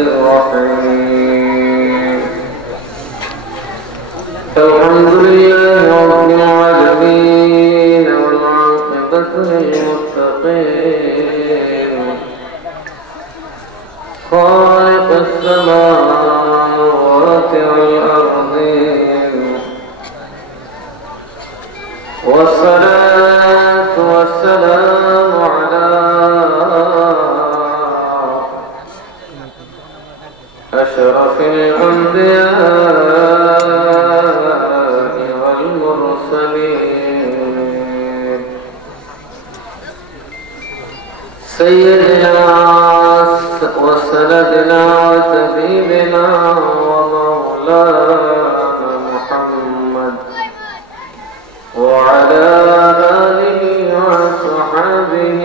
الرحيم الحمد لله رب العالمين والعاقبة للمتقين خالق السماوات والأرضين والصلاة والسلام على أشرف الأنبياء والمرسلين سيدنا وسندنا وطبيبنا ومولانا محمد وعلى آله وصحبه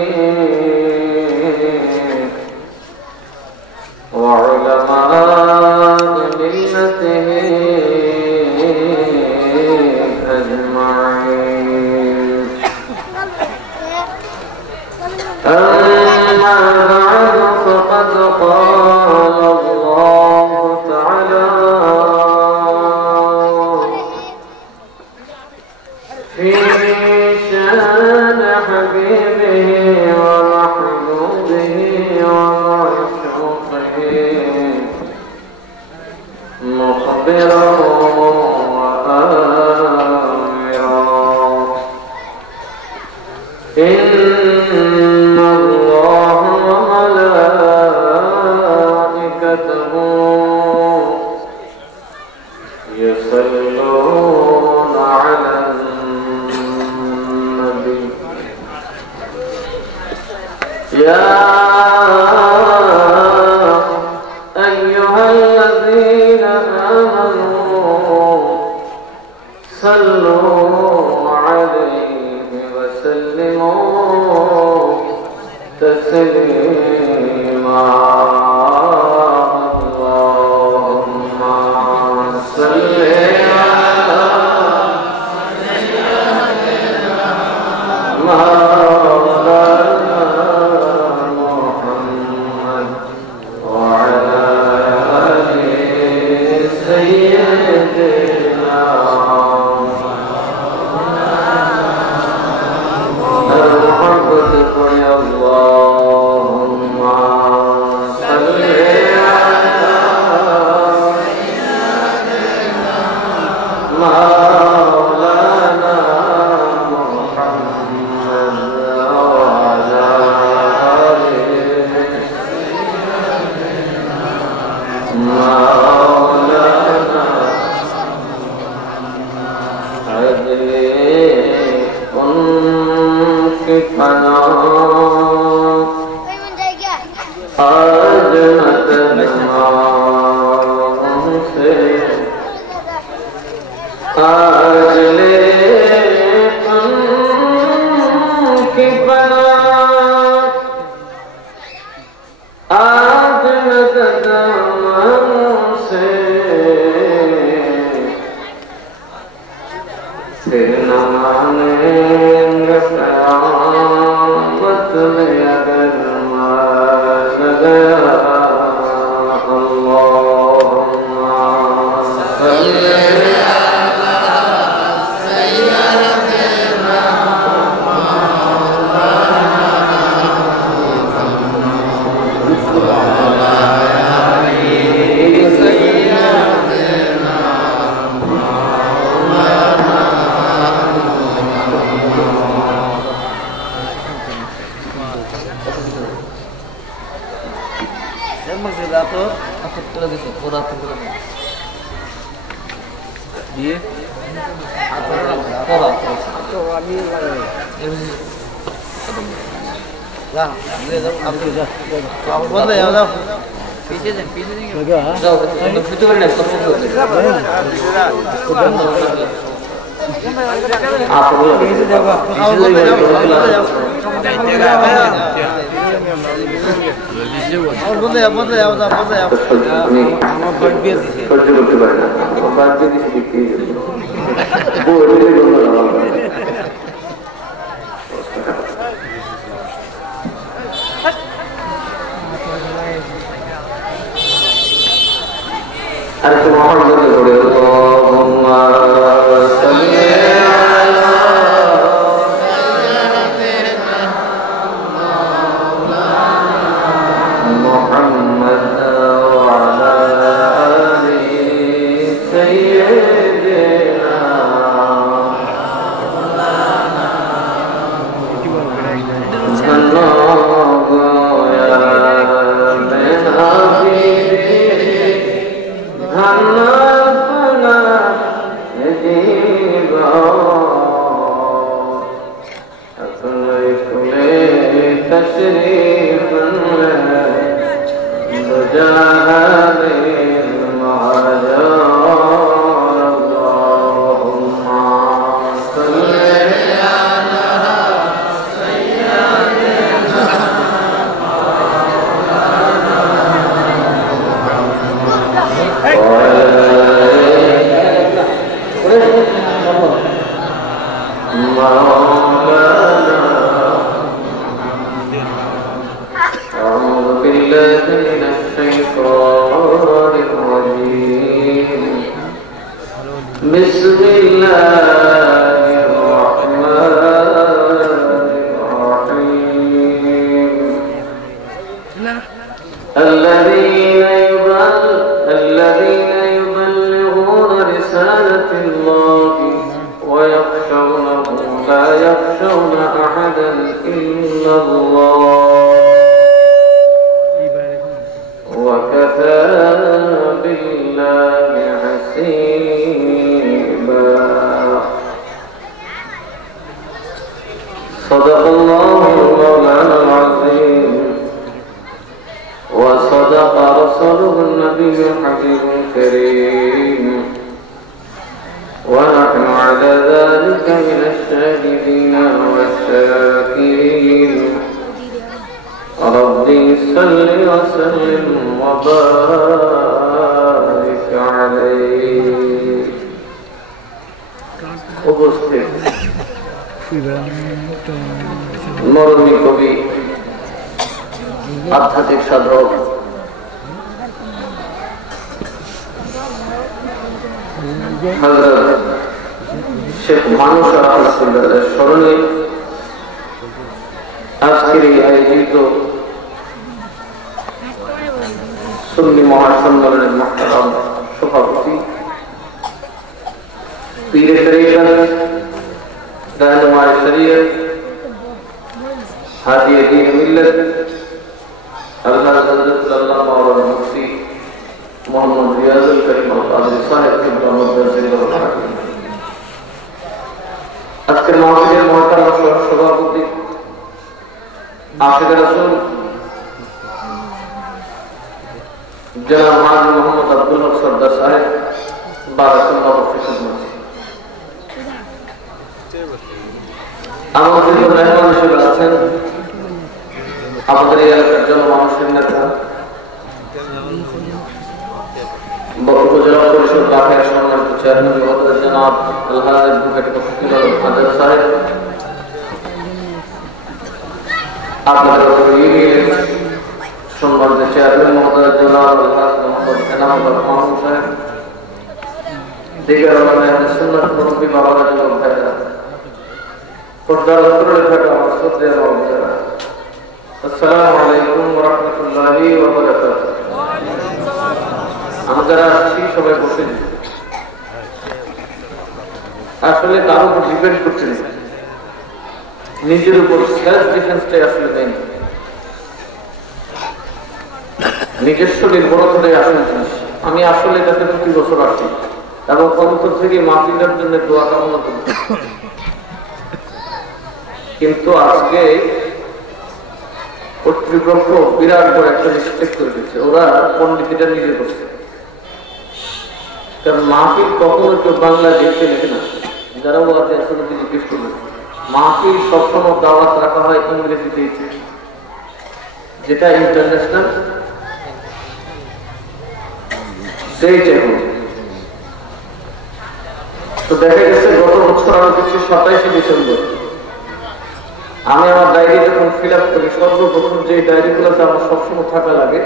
وعلماء ملته أجمعين أما بعد فقد قال الله تعالى في شان حبيبه ومحبوبه ومعشوقه مخبرا وآمرا إن الله وملائكته يصلون على النبي يا أيها الذين آمنوا صلوا عليه وسلموا تسليما اللهم صل على سيدنا مولانا محمد وعلى آل سيدنا المحبة يا اللهم صل على سيدنا مولانا محمد وعلى آل مولانا عدلي كفنا आज से आज ले की बना आज से फिर न मानेंगे क़यामत में अगर मान गया अल्लाहुम्मा सल्ली अला सय्यिदिना पीछे أنت محمد اللهم صل على محمد وعلى آل سيدنا بسم الله الرحمن الرحيم الذين يبلغون رسالة الله ويخشونه لا يخشون أحدا إلا الله وكفى بالله حسيبا صدق الله مولانا العظيم وصدق رسوله النبي الحبيب الكريم ونحن على ذلك من الشاهدين والشاكرين ربي صل وسلم وبارك عليه উপস্থিত মরমী কবি আধ্যাত্মিক সাধক হযরত শেখ মানুষ রহমাতুল্লাহ স্মরণে আজকের এই আয়োজিত সুন্নি মহাসম্মেলনের মুহতারাম সভাপতি পীরে তরিকত रहनुमाए शरीयत हादिए दीन मिल्लत अल्लाह हज़रत अल्लाह मौलाना मुफ्ती मोहम्मद रियाजुल करीम al-Qadri साहब के मदरसे में আজকের মাহফিলের মুহতারাম সভাপতি আশিক রাসূল জনাব হাজী মোহাম্মদ আব্দুল হক সরদার সাহেব বারাকাল্লাহু ফিকুম আমাদের মেহমান হিসেবে আছেন আমাদের এলাকার জনমানুষের নেতা উপজেলা পরিষদ বাকের সম্মানিত চেয়ারম্যান মহোদয় জনাব আলহাজ অ্যাডভোকেট ফখরুল হাজার সাহেব আপনাদের ইউনিয়নের সম্মানিত চেয়ারম্যান মহোদয় জনাব আলহাজ মোহাম্মদ এনামুল রহমান সাহেব দিগার ওলামায়ে সুন্নাত মুরব্বি বাবারা জনাব ভাইরা السلام عليكم ورحمة الله وبركاته আমরা আছি সবাই বসে আসলে তার উপর ডিপেন্ড করছে না নিজের উপর সেলফ ডিফেন্সটাই আসলে নেই নিজস্ব নির্ভরতাই আসলে জিনিস আমি আসলে এটাতে প্রতি বছর আসি এবং অন্তর থেকে মাহফিলের জন্য দোয়া কামনা করি কিন্তু আজকে কর্তৃপক্ষ বিরাট বড় একটা রেস্ট্রিক্ট করে দিচ্ছে ওরা পণ্ডিতটা নিজে করছে কারণ মাহফিল কখনো কেউ বাংলা দেখতে লেখে না যারা ওরাতে আসলে জিজ্ঞেস করবে মাহফিল সবসময় দাওয়াত রাখা হয় ইংরেজিতে যেটা ইন্টারন্যাশনাল সেইটা তো দেখা গেছে গত বছর আমি দেখছি 27 ডিসেম্বর আমি আমার ডায়েরি যখন ফিল আপ করি সর্বপ্রথম যে ডায়েরিগুলোতে আমার সবসময় থাকা লাগে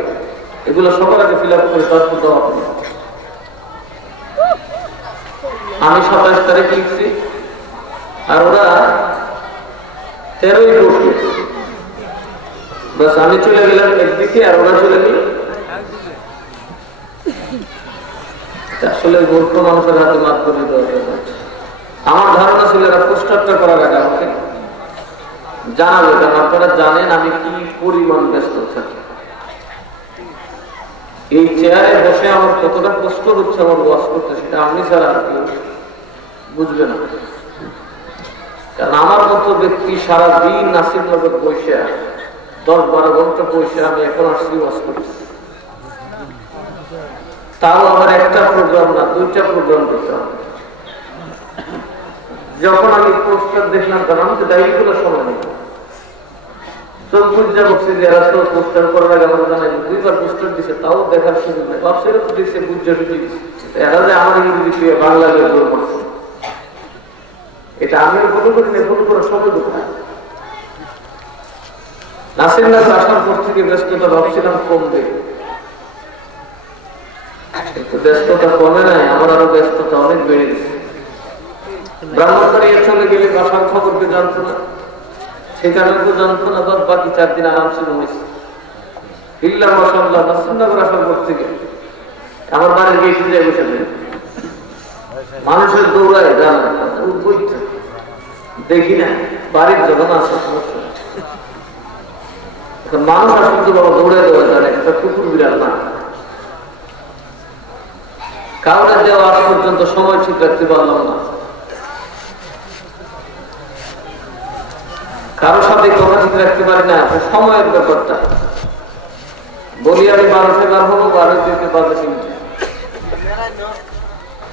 এগুলো সবার আগে ফিল আপ করে তারপর দেওয়া হয় আমি 27 তারিখ লিখছি, আর ওরা 13ই পৌষ। বাস আমি চলে গেলাম একদিকে, আর ওরা চলে গেল। আসলে মূর্খ মানুষের হাতে মাত করে দেওয়া। আমার ধারণা ছিল এরা পোস্টারটা করার আগে আমাকে জানাবে, কারণ আপনারা জানেন আমি কি পরিমাণ ব্যস্ত থাকি। এই চেয়ারে বসে আমার কতটা কষ্ট হচ্ছে আমার ওয়াজ করতে, সেটা আমি ছাড়া আর কেউ বুঝবে না। কারণ আমার মতো ব্যক্তি সারাদিন নাসিরনগর বসে 10-12 ঘন্টা বসে আমি এখন আসছি ওয়াজ করতে, তাও আমার একটা প্রোগ্রাম না 2টা প্রোগ্রাম করতে হবে। যখন আমি পোস্টার দেখলাম, কারণ আমি তো ডায়েরি করার সময় নেই, চোখ বুঝা বসছি যে এরা তো পোস্টার করার আগে আমার জানাই 2বার পোস্টার দিচ্ছে, তাও দেখার সুযোগ নেই। ভাবছিল তো দেখছে বুঝা ঢুকে দিচ্ছে, এরা যে আমার ইংরেজি বাংলা বের করছে, এটা আমিও ফলো করি না, ফলো করার সময় কোথায়। নাসিরনগর আসার পর থেকে ব্যস্ততা ভাবছিলাম কমবে, কিন্তু ব্যস্ততা কমে নাই, আমার আরো ব্যস্ততা অনেক বেড়ে গেছে। ব্রাহ্মণবাড়িয়া চলে গেলে বাসার খবরকে জানতো না, সেখানে তো জানতো না। বাকি 4 দিন আরামসে ঘুমিয়েছে। ইল্লা মাশাআল্লাহ নাসিরনগর আসার পর থেকে আমার বাড়ির গেটে যাই বসে যায়, মানুষের দৌড়ায় জানা দেখি না, বাড়ির যখন আসে মানুষ আসলে তো বাবা দৌড়ে দেওয়া যায়, একটা কুকুর বিড়াল না। কাউরে দেওয়া আজ পর্যন্ত সময় ঠিক রাখতে পারলাম না, কারো সাথে কথা ঠিক রাখতে পারি না, সময়ের ব্যাপারটা। বলি আমি 12টায় বার হবো, 12 বাজে 3টে,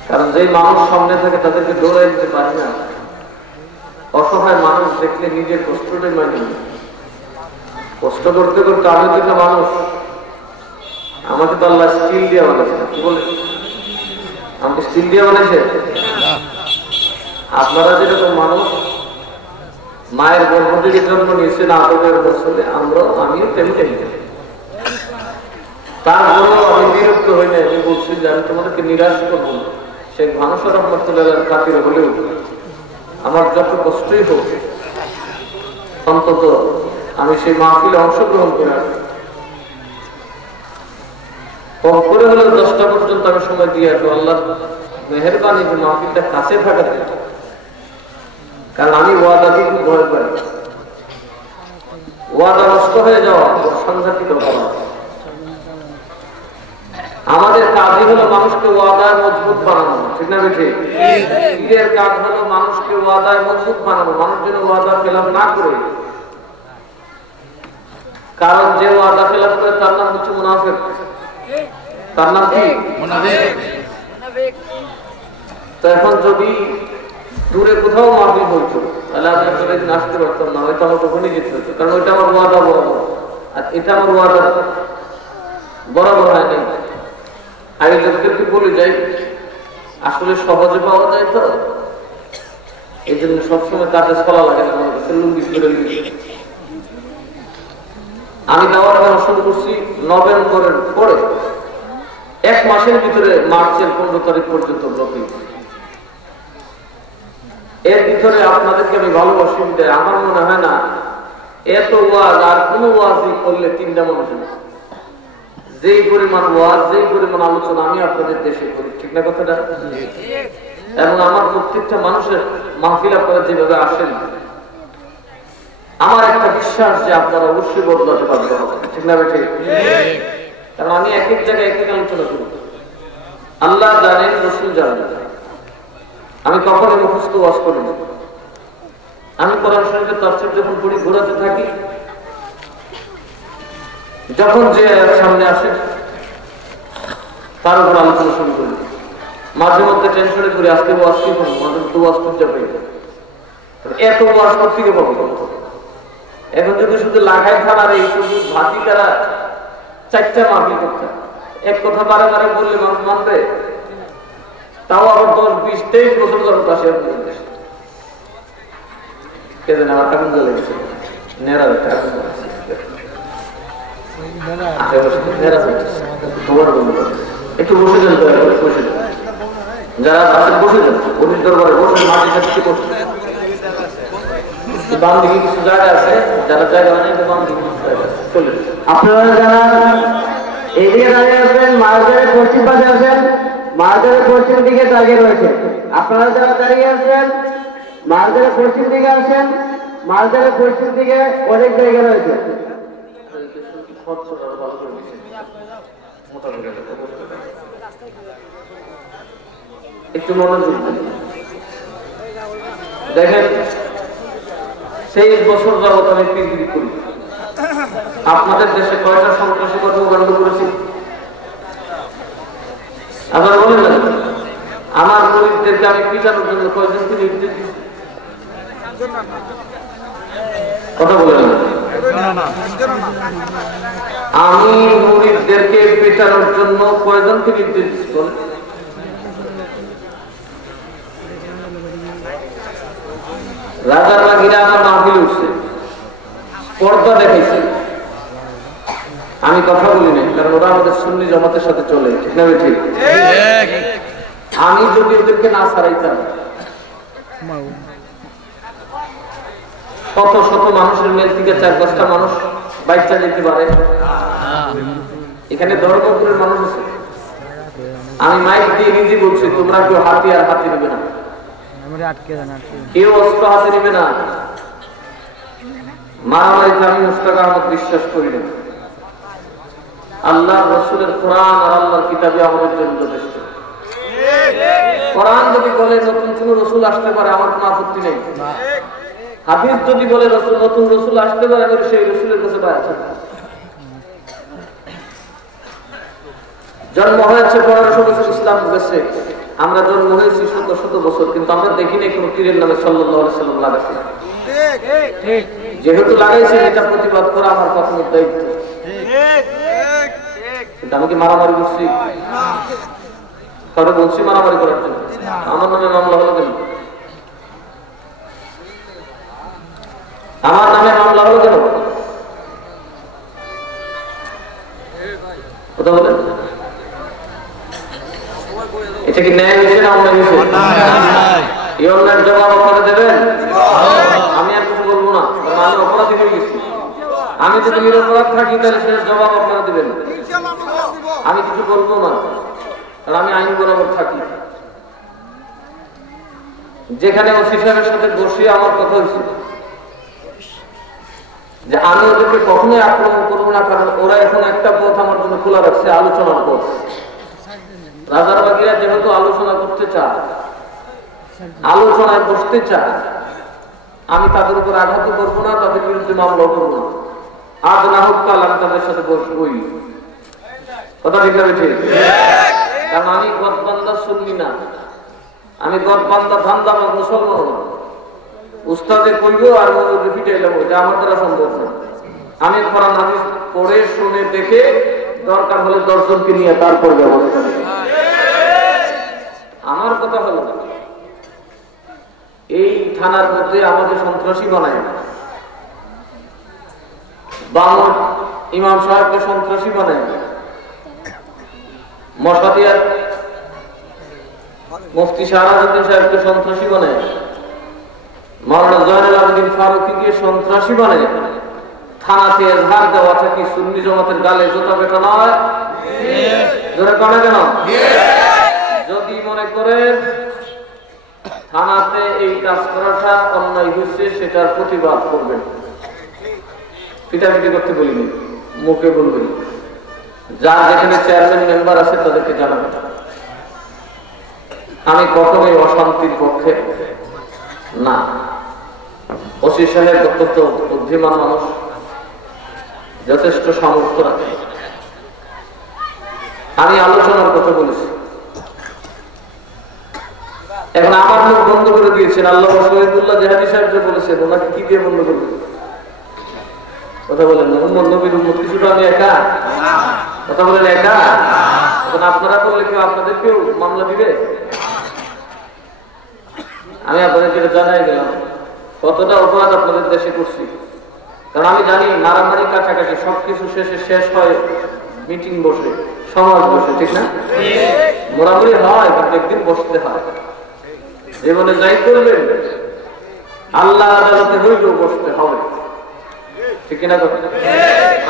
কারণ যে মানুষ সামনে থাকে তাদেরকে দৌড়াই দিতে পারি না। অসহায় মানুষ দেখলে নিজের কষ্টটাই মানি, কষ্ট করতে করতে আমি যেটা মানুষ, আমাকে তো আল্লাহ স্টিল দিয়ে বানাইছে। কি বলে আমাকে স্টিল দিয়ে বানাইছে? আপনারা যেরকম মানুষ মায়ের গর্ভ থেকে জন্ম নিয়েছেন আদরের বছরে, আমিও তেমনি। তারপরেও আমি বিরক্ত হই না, আমি বলছি যে আমি তোমাদেরকে নিরাশ করবো। শেখ ভানুসর রহমতুল্লাহ খাতির হলেও আমার যত কষ্টই হোক, অন্তত আমি সেই মাহফিলে অংশগ্রহণ করে আসি। কম করে হলেও 10টা পর্যন্ত আমি সময় দিয়ে আসবো। আল্লাহ মেহেরবানি যে মাহফিলটা কাছে থাকাতে, কারণ আমি ওয়াদা দিয়ে খুব ভয় পাই। ওয়াদা নষ্ট হয়ে যাওয়া সাংঘাতিক অভাব। আমাদের কাজই হলো মানুষকে ওয়াদায় মজবুত বানানো, ঠিক না বেঠে? ঈদের কাজ হলো মানুষকে ওয়াদায় মজবুত বানানো, মানুষ যেন ওয়াদা খেলাফ না করে। কারণ যে ওয়াদা খেলাফ করে তার নাম হচ্ছে মুনাফিক। তার নাম কি? মুনাফিক। তো এখন যদি দূরে কোথাও মাহফিল হইতো, তাহলে আমি আসলে আসতে পারতাম না, হয়তো আমার তখনই যেতে হতো, কারণ ওইটা আমার ওয়াদা বরাবর, আর এটা আমার ওয়াদা বরাবর হয় নাই। আগে লোকদেরকে বলে যাই, আসলে সহজে পাওয়া যায় তো, এই জন্য সবসময় কাজে চলা লাগে না, লুঙ্গি করে আমি দেওয়ার কারণ শুরু করছি নভেম্বরের পরে, 1 মাসের ভিতরে মার্চের 15 তারিখ পর্যন্ত ব্লকিং। এর ভিতরে আপনাদেরকে আমি ভালোবাসি, আমার মনে হয় না এত ওয়াজ আর কোন ওয়াজই করলে 3টা মানুষ না। যেই পরিমাণ ওয়াজ, যেই পরিমাণ আলোচনা আমি আপনাদের দেশে করি, ঠিক না কথাটা? এবং আমার প্রত্যেকটা মানুষের মাহফিল আপনারা যেভাবে আসেন, আমার একটা বিশ্বাস যে আপনারা অবশ্যই বদলাতে পারবেন, ঠিক না বেঠে? কারণ আমি এক এক জায়গায় এক এক আলোচনা করি, আল্লাহ জানেন, রসুল জানেন। আমি কখনো মুখস্থ ওয়াজ করি না। আমি কোরআন শরীফের তাফসীর যখন পড়ি, ঘোরাতে থাকি, যখন যে সামনে আসে তার উপর আলোচনা শুরু করি। মাঝে মধ্যে টেনশনে করি, আজকে ওয়াজ কি করবো, মাঝে মধ্যে ওয়াজ করতে পারি, এত ওয়াজ করতে পাবো। এখন যদি শুধু লাগাই থানার এই শুধু ভাতি তারা 4টা মাহফিল করতে, এক কথা বারে বারে বললে মানুষ মানবে? তাও আবার 10, 20, 23 বছর ধরে আসে আপনাদের দেশে। কে জানে আমার কাকুন লেগেছে নেড়া একটু বসে যান, বসে যান। যারা আসেন বসে যান, পুলিশ দরবারে বসে মাটির কাছে বসে। বাম দিকে কিছু জায়গা আছে, যারা জায়গা নেই বাম দিকে কিছু জায়গা আছে, চলে। আপনারা যারা এদিকে দাঁড়িয়ে আছেন, মার্কেটের পশ্চিম পাশে আছেন, মার্কেটের পশ্চিম দিকে দাঁড়িয়ে রয়েছে। আপনারা যারা দাঁড়িয়ে আছেন মার্কেটের পশ্চিম দিকে আসেন, মার্কেটের পশ্চিম দিকে অনেক জায়গা রয়েছে। একটু মনোযোগ দেখেন, 23 বছর যাবত আমি পীরগিরি করি। আপনাদের দেশে কয়টা সন্ত্রাসী কর্মকাণ্ড করেছি আপনারা বলেন না? আমার মুরিদদেরকে আমি পিটানোর জন্য কয়জনকে নির্দেশ দিচ্ছি? কথা বলেন না। আমি মুরিদদেরকে পিটানোর জন্য কয়জনকে নির্দেশ দিচ্ছি বলেন? রাজার বাগিরা আমার মাহফিল উঠছে, পর্দা দেখাইছে, আমি কথা বলি নাই, কারণ ওরা আমাদের সুন্নি জামাতের সাথে চলে, ঠিক না? ঠিক। আমি যদি ওদেরকে না ছাড়াইতাম, শত শত মানুষের মেল থেকে 4-5টা মানুষ বাইকটা যেতে পারে। এখানে ধর্মপুরের মানুষ আছে, আমি মাইক দিয়ে নিজে বলছি, তোমরা কেউ হাতি আর হাতি নেবে না, কেউ অস্ত্র হাতে নেবে না। মারামারিতে আমি মুস্তাক আহমদ বিশ্বাস করি না। আল্লাহ রসুলের কোরআন আর আল্লাহর কিতাবে আমাদের জন্য যথেষ্ট। কোরআন যদি বলে নতুন কোন রসুল আসতে পারে, আমার কোনো আপত্তি নেই। হাদিস যদি বলে নতুন রসুল আসতে পারে, আমি সেই রসুলের কাছে বাইরে থাকবো। জন্ম হয়েছে 1500 বছর ইসলাম গেছে, আমরা জন্ম হয়েছি শত শত বছর, কিন্তু আমরা দেখিনি কোনো পীরের নামে সাল্লাল্লাহু আলাইহি সাল্লাম লাগাইছে। যেহেতু লাগাইছে, এটা প্রতিবাদ করা আমার প্রাথমিক দায়িত্ব। আমি কি মারামারি করছি? কারো বলছি মারামারি করার জন্য? আমার নামে মামলা হলো কেন? আমার নামে মামলা হলো কেন? কথা বলেন, এটা কি ন্যায় হয়েছে না অন্যায় হয়েছে? এই অন্যায়ের জবাব আপনারা দেবেন? আমি আর কিছু বলবো না, আমি অপরাধী হয়ে গেছি। আমি যদি নিরপরাধ থাকি তাহলে সেটার জবাব আপনারা দেবেন। আমি কিছু বলবো না, কারণ আমি আইন বরাবর থাকি। যেখানে ওসি সাহেবের সাথে বসে আমার কথা হয়েছে যে আমি ওদেরকে কখনোই আক্রমণ করবো না, কারণ ওরা এখন একটা পথ আমার জন্য খোলা রাখছে, আলোচনার পথ। রাজার বাগিরা যেহেতু আলোচনা করতে চায়, আলোচনায় বসতে চায়, আমি তাদের উপর আঘাত করবো না, তাদের বিরুদ্ধে মামলা করবো না। আজ না হোক কাল আমি তাদের সাথে বসবই। কথা ঠিক না? ঠিক। কারণ আমি গদবান্দা সুন্নি না, আমি গদবান্দা ধান্দা মুসলমান না। উস্তাদে কইব আর ফিটাইলাম, এটা আমার দ্বারা সম্ভব না। আমি কোরআন হাদিস পড়ে শুনে দেখে দরকার হলে 10 জনকে নিয়ে তারপর ব্যবস্থা নেব। আমার কথা হলো, এই থানার মধ্যে আমাদের সন্ত্রাসী বানায়, বামন ইমাম সাহেবকে সন্ত্রাসী বানায়, মশাদিয়ার মুফতি শাহরাজউদ্দিন সাহেবকে সন্ত্রাসী বানায়, মাওলানা জয়নুল আবেদিন ফারুকীকে সন্ত্রাসী বানায়। থানাতে এজহার দেওয়াটা কি সুন্নি জামাতের গালে জোতা পেটা নয়? জোরে কানে কেন? যদি মনে করেন থানাতে এই কাজ করাটা অন্যায় হয়েছে, সেটার প্রতিবাদ করবেন। পিটাপিটি করতে বলিনি, মুখে বলবেন। যার যেখানে চেয়ারম্যান মেম্বার আছে তাদেরকে জানাবেন। আমি কখনোই অশান্তির পক্ষে না। ওসি সাহেব অত্যন্ত বুদ্ধিমান মানুষ, যথেষ্ট সামর্থ্য রাখে। আমি আলোচনার কথা বলেছি, এখন আমার মুখ বন্ধ করে দিয়েছেন। আল্লাহ শহীদুল্লাহ জাহাদি সাহেব যে বলেছেন, ওনাকে কি দিয়ে বন্ধ করবে? কথা বলেন না, উম্মত নবীর উম্মত কিছুটা আমি একা? কথা বলেন একা? এখন আপনারা করলে কেউ আপনাদেরকেও মামলা দিবে? আমি আপনাদেরকে জানাই গেলাম কতটা অপরাধ আপনাদের দেশে করছি। কারণ আমি জানি মারামারি কাছাকাছি সবকিছু শেষ হয় মিটিং বসে, সমাজ বসে, ঠিক না? মোড়ামুড়ি হয়, কিন্তু একদিন বসতে হয়। জীবনে যাই করবেন আল্লাহ আদালতে হইলেও বসতে হবে, ঠিক কিনা?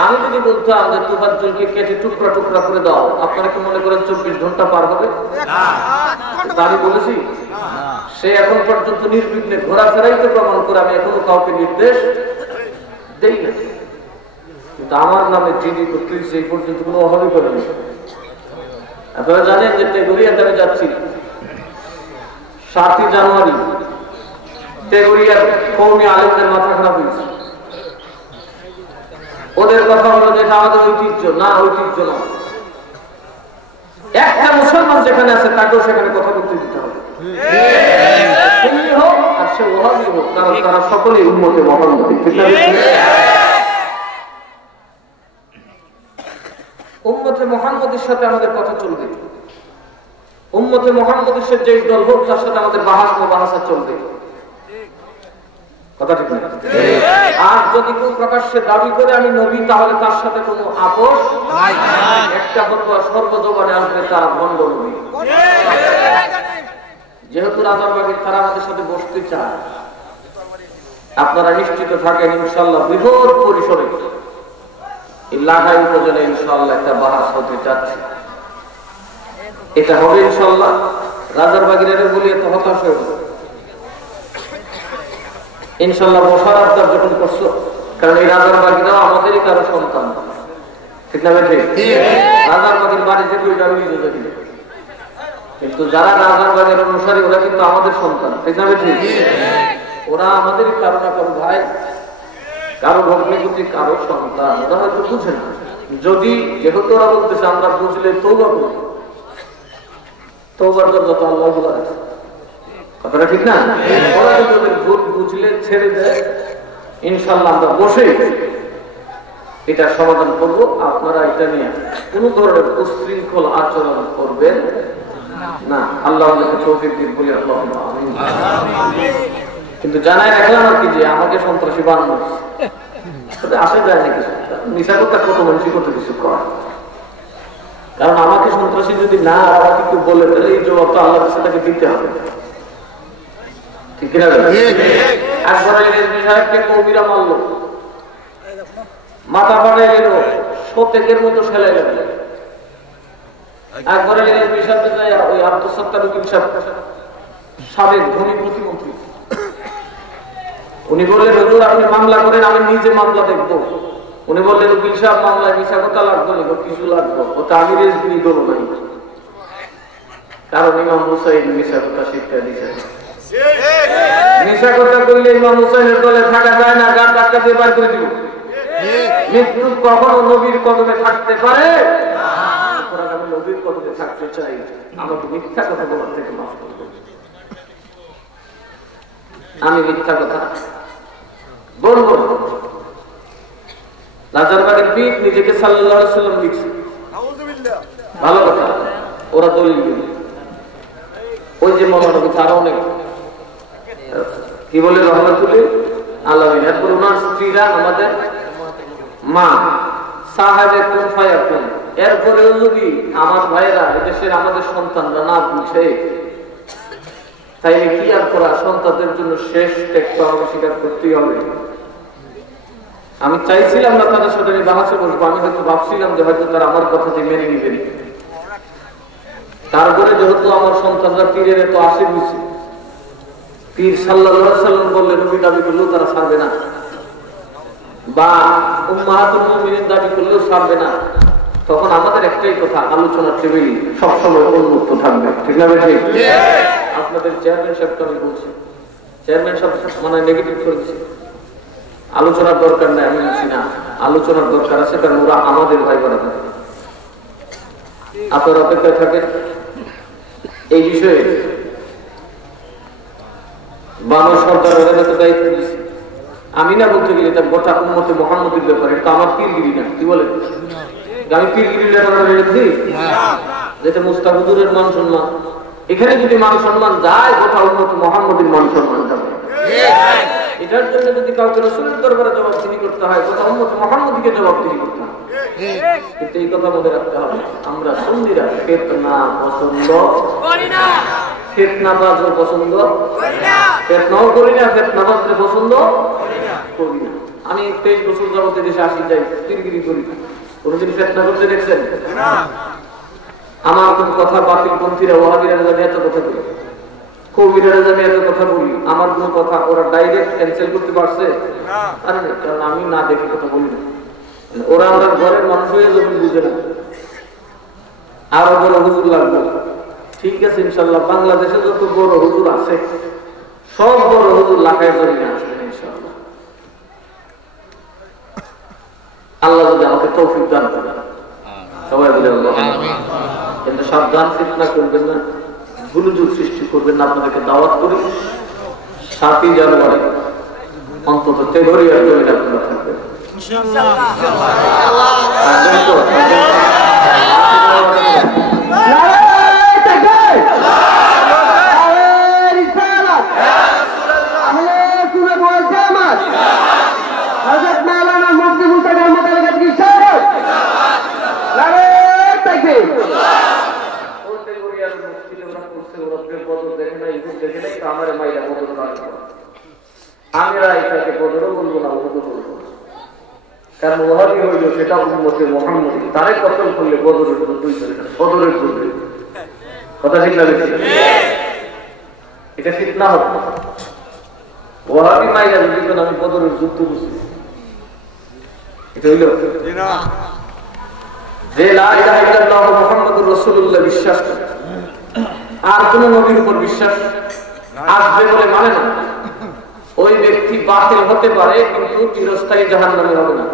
আমি যদি বলতাম যে তুফাজ্জলকে কেটে টুকরা টুকরা করে দাও, আপনারা কি মনে করেন 24 ঘন্টা পার হবে? আমি বলেছি সে এখন পর্যন্ত নির্বিঘ্নে ঘোরাফেরাইতে প্রমাণ করে আমি এখনো কাউকে নির্দেশ দেই না। কিন্তু আমার নামে জিডি করতে সেই পর্যন্ত কোনো অভাবই করেনি। আপনারা জানেন যে টেগুরিয়াতে আমি যাচ্ছি 7ই জানুয়ারি, টেগুরিয়ার কওমি আলেমদের মাথা খারাপ হয়েছে। ওদের কথা হলো যে এটা আমাদের ঐতিহ্য না, ঐতিহ্য না। একটা মুসলমান যেখানে আছে তাকেও সেখানে কথা বলতে দিতে হবে, হোক আর সে ওহাবি হোক, কারণ তারা সকলেই উম্মতে মুহাম্মদী, ঠিক না? উম্মতে মুহাম্মদের সাথে আমাদের কথা চলবে, উম্মতে মুহাম্মদের সাথে যে দল হোক তার সাথে আমাদের বাহাস মুবাহাসা চলবে, কথা ঠিক না? আর যদি কেউ প্রকাশ্যে দাবি করে আমি নবী, তাহলে তার সাথে কোনো আপোষ নাই। একটা ফতোয়া সর্বজবানে আসবে, তারা ভণ্ড নবী। যেহেতু রাজারবাগের তারা আমাদের সাথে বসতে চায়, আপনারা নিশ্চিত থাকেন ইনশাআল্লাহ বৃহৎ পরিসরে এই লাগাই উপজেলায় ইনশাআল্লাহ একটা বাহাস হতে যাচ্ছে। এটা হবে ইনশাআল্লাহ। রাজারবাগের বলি এত হতাশ হয়ে গেল ইনশাআল্লাহ বসার আবদার যখন করছো, কারণ এই রাজারবাগিরাও আমাদেরই কারো সন্তান, ঠিক না? ঠিক। রাজারবাগের বাড়ি যে দুইটা নিজে দেখি, কিন্তু যারা রাজারবাগের অনুসারী ওরা কিন্তু আমাদের সন্তান, ঠিক না? ঠিক। ওরা আমাদেরই কারো না কারো ভাই, কারো ভগ্নিপতি, কারো সন্তান। ওরা হয়তো বুঝে না, যদি যেহেতু ওরা বলতেছে আমরা বুঝলে তওবা করব, তওবার যত আল্লাহ বলা আছে, কথাটা ঠিক না? ওরা যদি ওদের ভুল বুঝলে ছেড়ে দেয়, ইনশাআল্লাহ আমরা বসে এটা সমাধান করব। আপনারা এটা নিয়ে কোন ধরনের উচ্ছৃঙ্খল আচরণ করবেন না, আল্লাহ আমাদেরকে তৌফিক দিন বলে আল্লাহুম্মা আমিন। কিন্তু জানাই রাখলাম আর কি যে আমাকে সন্ত্রাসী বানানো আসে যায় না কিছু, মিশা কথা কত মানুষই কত কিছু করে, কারণ আমাকে সন্ত্রাসী যদি না আমাকে কেউ বলে তাহলে এই জবাব তো আল্লাহ তাকে দিতে হবে, ঠিক কিনা? একবার সাহেবকে কৌমিরা মারলো, মাথা ফাটাই গেল, শতেকের মতো ফেলে গেল। একবার ওই আব্দুল সত্তার সাবেক ধনী প্রতিমন্ত্রী, উনি বললেন হুজুর আপনি মামলা করেন, আমি নিজে মামলা দেখবো। উনি বললেন উকিল সাহেব মামলায় মিশা কথা লাগবে না, কিছু লাগবে, ওটা আমি রেজগিরি করবো না, কারণ ইমাম হুসাইন মিশা কথা শিক্ষা দিয়েছে। মিশা কথা করলে ইমাম হুসাইনের দলে থাকা যায় না, গান ডাক্কা দিয়ে বার করে দিব। মৃত্যু কখনো নবীর কদমে থাকতে পারে, আমি নবীর কদমে থাকতে চাই, আমাকে মিথ্যা কথা বলার থেকে মাফ করবো। আমি মিথ্যা কথা বলবো। রাজারবাগের পীর নিজেকে সাল্লাল্লাহু আলাইহি ওয়াসাল্লাম লিখছে, ভালো কথা। ওরা দলিল দিল, ওই যে মৌলানা তারা অনেক কি বলে রহমাতুল্লাহ আলামিন। এরপর ওনার স্ত্রীরা আমাদের মা সাহাবে কুন ফায়াকুন। এরপরেও যদি আমার ভাইয়েরা এদেশের আমাদের সন্তানরা না বুঝে, তাইলে কি আর করা, সন্তানদের জন্য শেষ ত্যাগটা স্বীকার করতেই হবে। আমি চাইছিলাম না তাদের সাথে আমি বাহাসে বসবো, আমি হয়তো ভাবছিলাম যে হয়তো তারা আমার কথাটি মেনে নিবেন। তারপরে যেহেতু আমার সন্তানরা পীরের এত আশে বুঝছে, পীর সাল্লাল্লাহু আলাইহি ওয়াসাল্লাম বললেন নবী দাবি করলেও তারা ছাড়বে না, বা উম্মাহাতুল মুমিনিন দাবি করলেও ছাড়বে না, তখন আমাদের একটাই কথা, আলোচনার টেবিল সবসময় উন্মুক্ত থাকবে, ঠিক না? বেশি আপনাদের চেয়ারম্যান সাহেবকে আমি বলছি, চেয়ারম্যান সাহেব মানে নেগেটিভ করেছে, আলোচনার দরকার নেই। আমি বলছি না, আলোচনার দরকার আছে, কারণ ওরা আমাদের ভাই বোনেরা থাকে। আপনার অপেক্ষায় থাকেন এই বিষয়ে। বানর সরকার দায়িত্ব দিচ্ছে, আমি না বলতে গেলে এটা গোটা উম্মতে মুহাম্মদের ব্যাপারে, এটা আমার পীরগিরি না। কি বলে আমি পীরগিরির ব্যাপারে রেখেছি, যেটা মুস্তাফিজুরের মান সম্মান, এখানে যদি মান সম্মান যায় গোটা উম্মতে মুহাম্মদের মান সম্মান যাবে। এটার জন্য যদি কাউকে রাসূলের দরবারে জবাবদিহি করতে হয়, গোটা উম্মতে মুহাম্মদকে জবাবদিহি করতে হয়। কিন্তু এই কথা মনে রাখতে হবে, আমরা সুন্নিরা ফিতনা পছন্দ করি না, ফিতনাবাজও পছন্দ করি না, ফিতনাও করি না, ফিতনাবাজকে পছন্দ করি না। আমি 23 বছর যাবত দেশে আসি যাই, তিরগিরি করি না, কোনদিন ফিতনা করতে দেখছেন? আমার কোন কথা বাতিলপন্থীরা ওয়াহাবিরা জানি এত কথা বলি, কবিরা জানি এত কথা বলি, আমার কোন কথা ওরা ডাইরেক্ট ক্যান্সেল করতে পারছে? আরে না, কারণ আমি না দেখে কথা বলি না। ওরা আমরা ঘরের মানুষ হয়ে যখন বুঝে না, আরো বড় হুজুর লাগবে, ঠিক আছে ইনশাল্লাহ বাংলাদেশে যত বড় হুজুর আছে সব বড় হুজুর লাখায় জমিয়ে আসবেন ইনশাল্লাহ, আল্লাহ যদি আমাকে তৌফিক দান করেন। সবাই বলে আমিন। কিন্তু সাবধান, ফিতনা করবেন না, গুলুজুল সৃষ্টি করবেন না। আপনাদেরকে দাওয়াত করি 7ই জানুয়ারি অন্তত তেঘরিয়ার জমিনে আপনারা থাকবেন ইনশাআল্লাহ। কারণ ওয়াহাবি হইল সেটা উম্মতে মুহাম্মদী, তারে কতল করলে বদরের যুদ্ধই চলে না, বদরের যুদ্ধ কথা ঠিক লাগে, এটা ফিতনা হবে। ওয়াহাবি মাইরা যদি আমি বদরের যুদ্ধ বুঝি, এটা হইল যে লা ইলাহা ইল্লাল্লাহ মুহাম্মাদুর রাসূলুল্লাহ বিশ্বাস করে আর কোন নবীর উপর বিশ্বাস আসবে বলে মানে না, ওই ব্যক্তি বাতিল হতে পারে কিন্তু চিরস্থায়ী জাহান্নামে হবে না।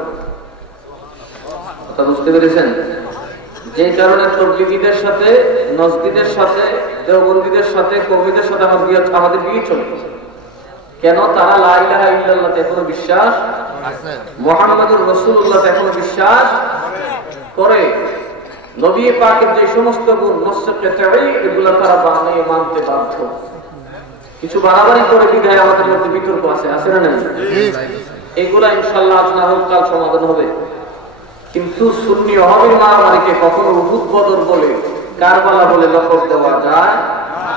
বুঝতে পেরেছেন? যে কারণে তবলিগীদের সাথে, নজদীদের সাথে, দেওবন্দীদের সাথে, কওমীদের সাথে আমাদের বিয়ে চলে। কেন? তারা লা ইলাহা ইল্লাল্লাহতে এখনো বিশ্বাস আছে, মুহাম্মাদুর রাসূলুল্লাহতে এখনো বিশ্বাস করে। নবী পাকের যে সমস্ত গুণ নসকে তাই এগুলো তারা বানিয়ে মানতে বাধ্য। কিছু বাড়াবাড়ি করে বিধায় আমাদের মধ্যে বিতর্ক আছে, আছে না? এগুলা ইনশাআল্লাহ আপনার কাল সমাধান হবে। কিন্তু সুন্নি ওয়াহাবীর মারামারিকে কখনো উহুদ বদর বলে, কারবালা বলে লকব দেওয়া যায় না।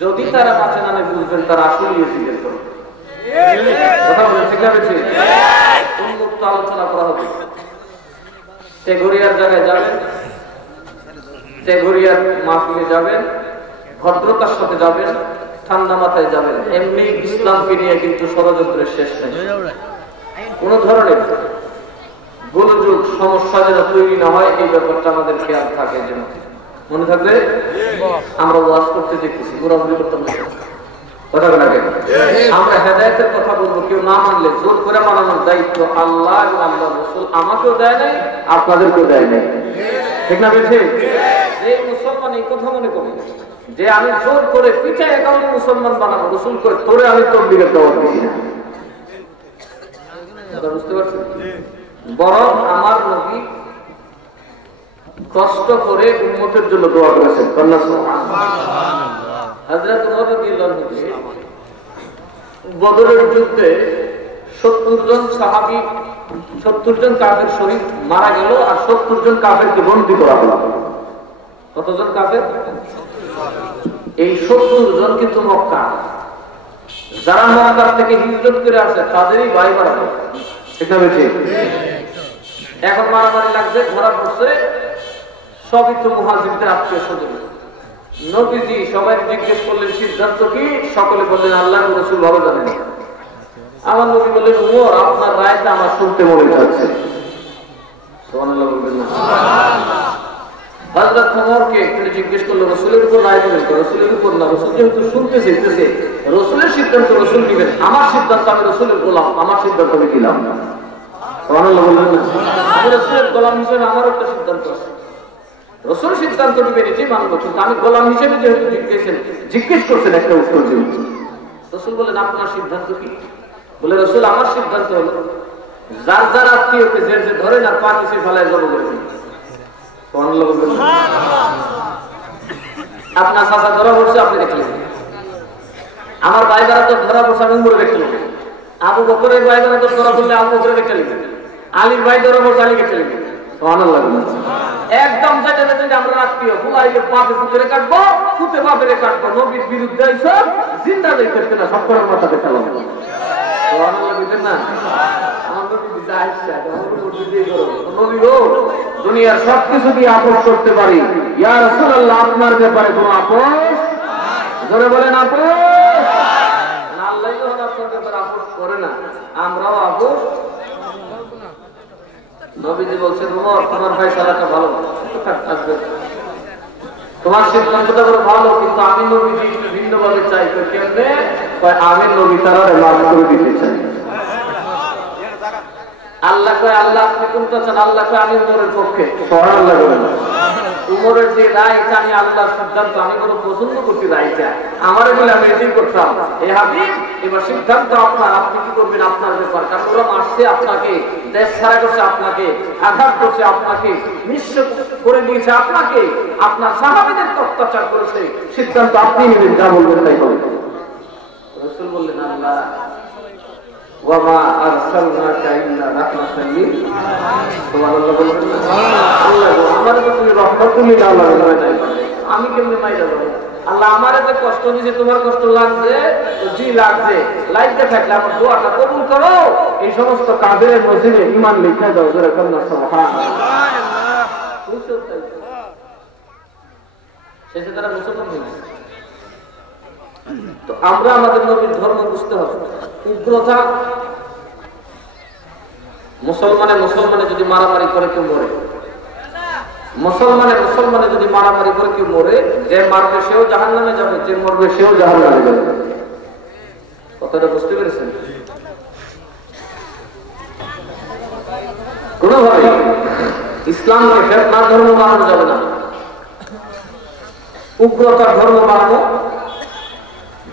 যদি তারা বাঁচে না বুঝবেন তারা আসলে ইয়েজিদের করে। কথা বলে ঠিক আছে? উন্মুক্ত আলোচনা করা হবে। তেঘরিয়ার জায়গায় যাবেন, তেঘরিয়ার মাহফিলে যাবেন, ভদ্রতার সাথে যাবেন, ঠান্ডা মাথায় যাবেন। এমনি ইসলামকে নিয়ে কিন্তু ষড়যন্ত্রের শেষ নেই। কোন ধরনের গোলযোগ সমস্যা যেন তৈরি না হয় এই ব্যাপারটা আমাদের খেয়াল থাকে, যেন মনে থাকবে। আমরা ওয়াজ করতে দেখতেছি, ঘোরাঘুরি করতে কথা বলা গেল, আমরা হেদায়েতের কথা বলবো, কেউ না মানলে জোর করে মানানোর দায়িত্ব আল্লাহ এবং আল্লাহ রাসূল আমাকেও দেয় নাই, আপনাদেরকেও দেয় নাই, ঠিক না? বেশি যে মুসলমান এই কথা মনে করে যে আমি জোর করে পিছায় কাউকে মুসলমান বানাবো, রসুল করে তোরে আমি তবলিগের দাওয়াত দিই না, বুঝতে পারছেন? বরং আমার নবী কষ্ট করে উম্মতের জন্য দোয়া করেছেন। হযরত ওমর রাদিয়াল্লাহু আনহু বদরের যুদ্ধে 70 জন সাহাবী, 70 জন কাফের শহীদ মারা গেল আর 70 জন কাফেরকে বন্দী করা হলো। কতজন কাফের? এই 70 জন কিন্তু মক্কা, যারা মক্কা থেকে হিজরত করে আসে তাদেরই ভাই মারা গেল, ঠিক না? এখন মারামারি লাগছে, ধরা পড়ছে, সবই তো মুহাজিরদের আত্মীয় স্বজন। নবীজি সবাই জিজ্ঞেস করলেন সিদ্ধান্ত কি? সকলে বললেন আল্লাহ রাসূল ভালো জানেন। আমার নবী বললেন ওমর আপনার রায়টা আমার শুনতে মনে হচ্ছে। সুবহানাল্লাহ বলবেন না? হযরত ওমরকে একটু জিজ্ঞেস করলো রাসূলের উপর রায় দিবেন তো? রাসূলের উপর না, রাসূল যেহেতু শুনতে চাইতেছে রাসূলের সিদ্ধান্ত রাসূল দিবেন, আমার সিদ্ধান্ত আমি রাসূলের গোলাম, আমার সিদ্ধান্ত আমি দিলাম না। সুবহানাল্লাহ বলবেন না? আমি রাসূলের গোলাম হিসেবে আমার একটা সিদ্ধান্ত আছে, রাসূল সিদ্ধান্ত দিবেন এটাই মানবো, কিন্তু আমি গোলাম হিসেবে যেহেতু জিজ্ঞেস করছেন একটা উত্তর দিন। রাসূল বলেন আপনার সিদ্ধান্ত কি? বলে রাসূল আমার সিদ্ধান্ত হলো যার যার আত্মীয়কে যে যে ধরে না পা কিছু ফেলায় জব করে দিন। সুবহানাল্লাহ বলবেন না? আপনার চাচা ধরা পড়ছে আপনি দেখলেন, আমার ভাই বারা তো ধরা পড়ছে আমি মরে দেখলেন, আবু বকরের ভাই বারা তো ধরা পড়লে আবু বকরে দেখলেন, আলীর ভাই ধরা পড়ছে আলী দেখলেন, সুবহানাল্লাহ। একদম যেটা যেটা আমরা রাখতিও ফুলাইলে পাপে ফুতেরে কাটবো, ফুতে পাপেরে কাটবো। নবীর বিরুদ্ধে আইছো, জিন্দা যাইতে না, সব করে মাথাতে ফেলাম। সুবহানাল্লাহ বুঝেন না? আমাদের নবী যাইছে, আমাদের নবী দিয়ে করো। নবী গো, দুনিয়ার সবকিছু দিয়ে আপোষ করতে পারি, ইয়া রাসূলুল্লাহ আপনার ব্যাপারে কোনো আপোষ? জোরে বলেন আপোষ? না, আল্লাহই তো আপনার ব্যাপারে আপোষ করে না, আমরাও আপোষ। নবীজি বলছেন ওমর তোমার ফয়সালাটা ভালো, আসবে তোমার সিদ্ধান্তটা বড় ভালো, কিন্তু আমি নবীজি ভিন্নভাবে চাই। তো কেমনে? আমি নবী তারা মাফ করে দিতে চাই। আল্লাহ কয় আল্লাহ আপনি কোনটা চান? আল্লাহ কয় আমি উমরের পক্ষে। সুবহানাল্লাহ বলেন। উমরের যে রায়, এটা আমি আল্লাহর সিদ্ধান্ত, আমি বড় পছন্দ করছি রায়টা, আমারে বলে আমি এটাই করতাম। এই হাবিব, এবার সিদ্ধান্ত আপনার, আপনি কি করবেন আপনার ব্যাপার। কারণ ওরা মারছে আপনাকে, দেশ ছাড়া করছে আপনাকে, আঘাত করছে আপনাকে, নিঃস্ব করে দিয়েছে আপনাকে, আপনার সাহাবীদের অত্যাচার করেছে, সিদ্ধান্ত আপনি নেবেন, যা বলবেন তাই হবে। রাসূল বললেন আল্লাহ ওয়ামা আরসালনাকা ইল্লা রাহমাতাল লিল আলামিন। সুবহানাল্লাহ বলবেন না? আল্লাহ গো, আমারে তো তুমি রহমাতুল লিল আলামিন বানাই, আমি কেমনে মাইরা যাব? আল্লাহ আমারে যে কষ্ট দিয়েছে, তোমার কষ্ট লাগছে, জি লাগছে, লাইতে থাকলে আমার দোয়াটা কবুল করো। এই সমস্ত কাফেরের নসিবে ঈমান লিখে দাও, জোরে বলেন সুবহানাল্লাহ। শেষে তারা মুসলমান হয়েছে। তো আমরা আমাদের নবীর ধর্ম বুঝতে হবে। উগ্রতা, মুসলমানে যদি মারামারি করে কেউ মরে, মুসলমানে যদি মারামারি করে কেউ মরে, যে মারবে সেও জাহান্নামে যাবে, যে মরবে সেও জাহান্নামে যাবে। কথাটা বুঝতে পেরেছেন? কোনোভাবে ইসলামকে ফিতনার ধর্ম বানানো যাবে না, উগ্রতার ধর্ম বানানো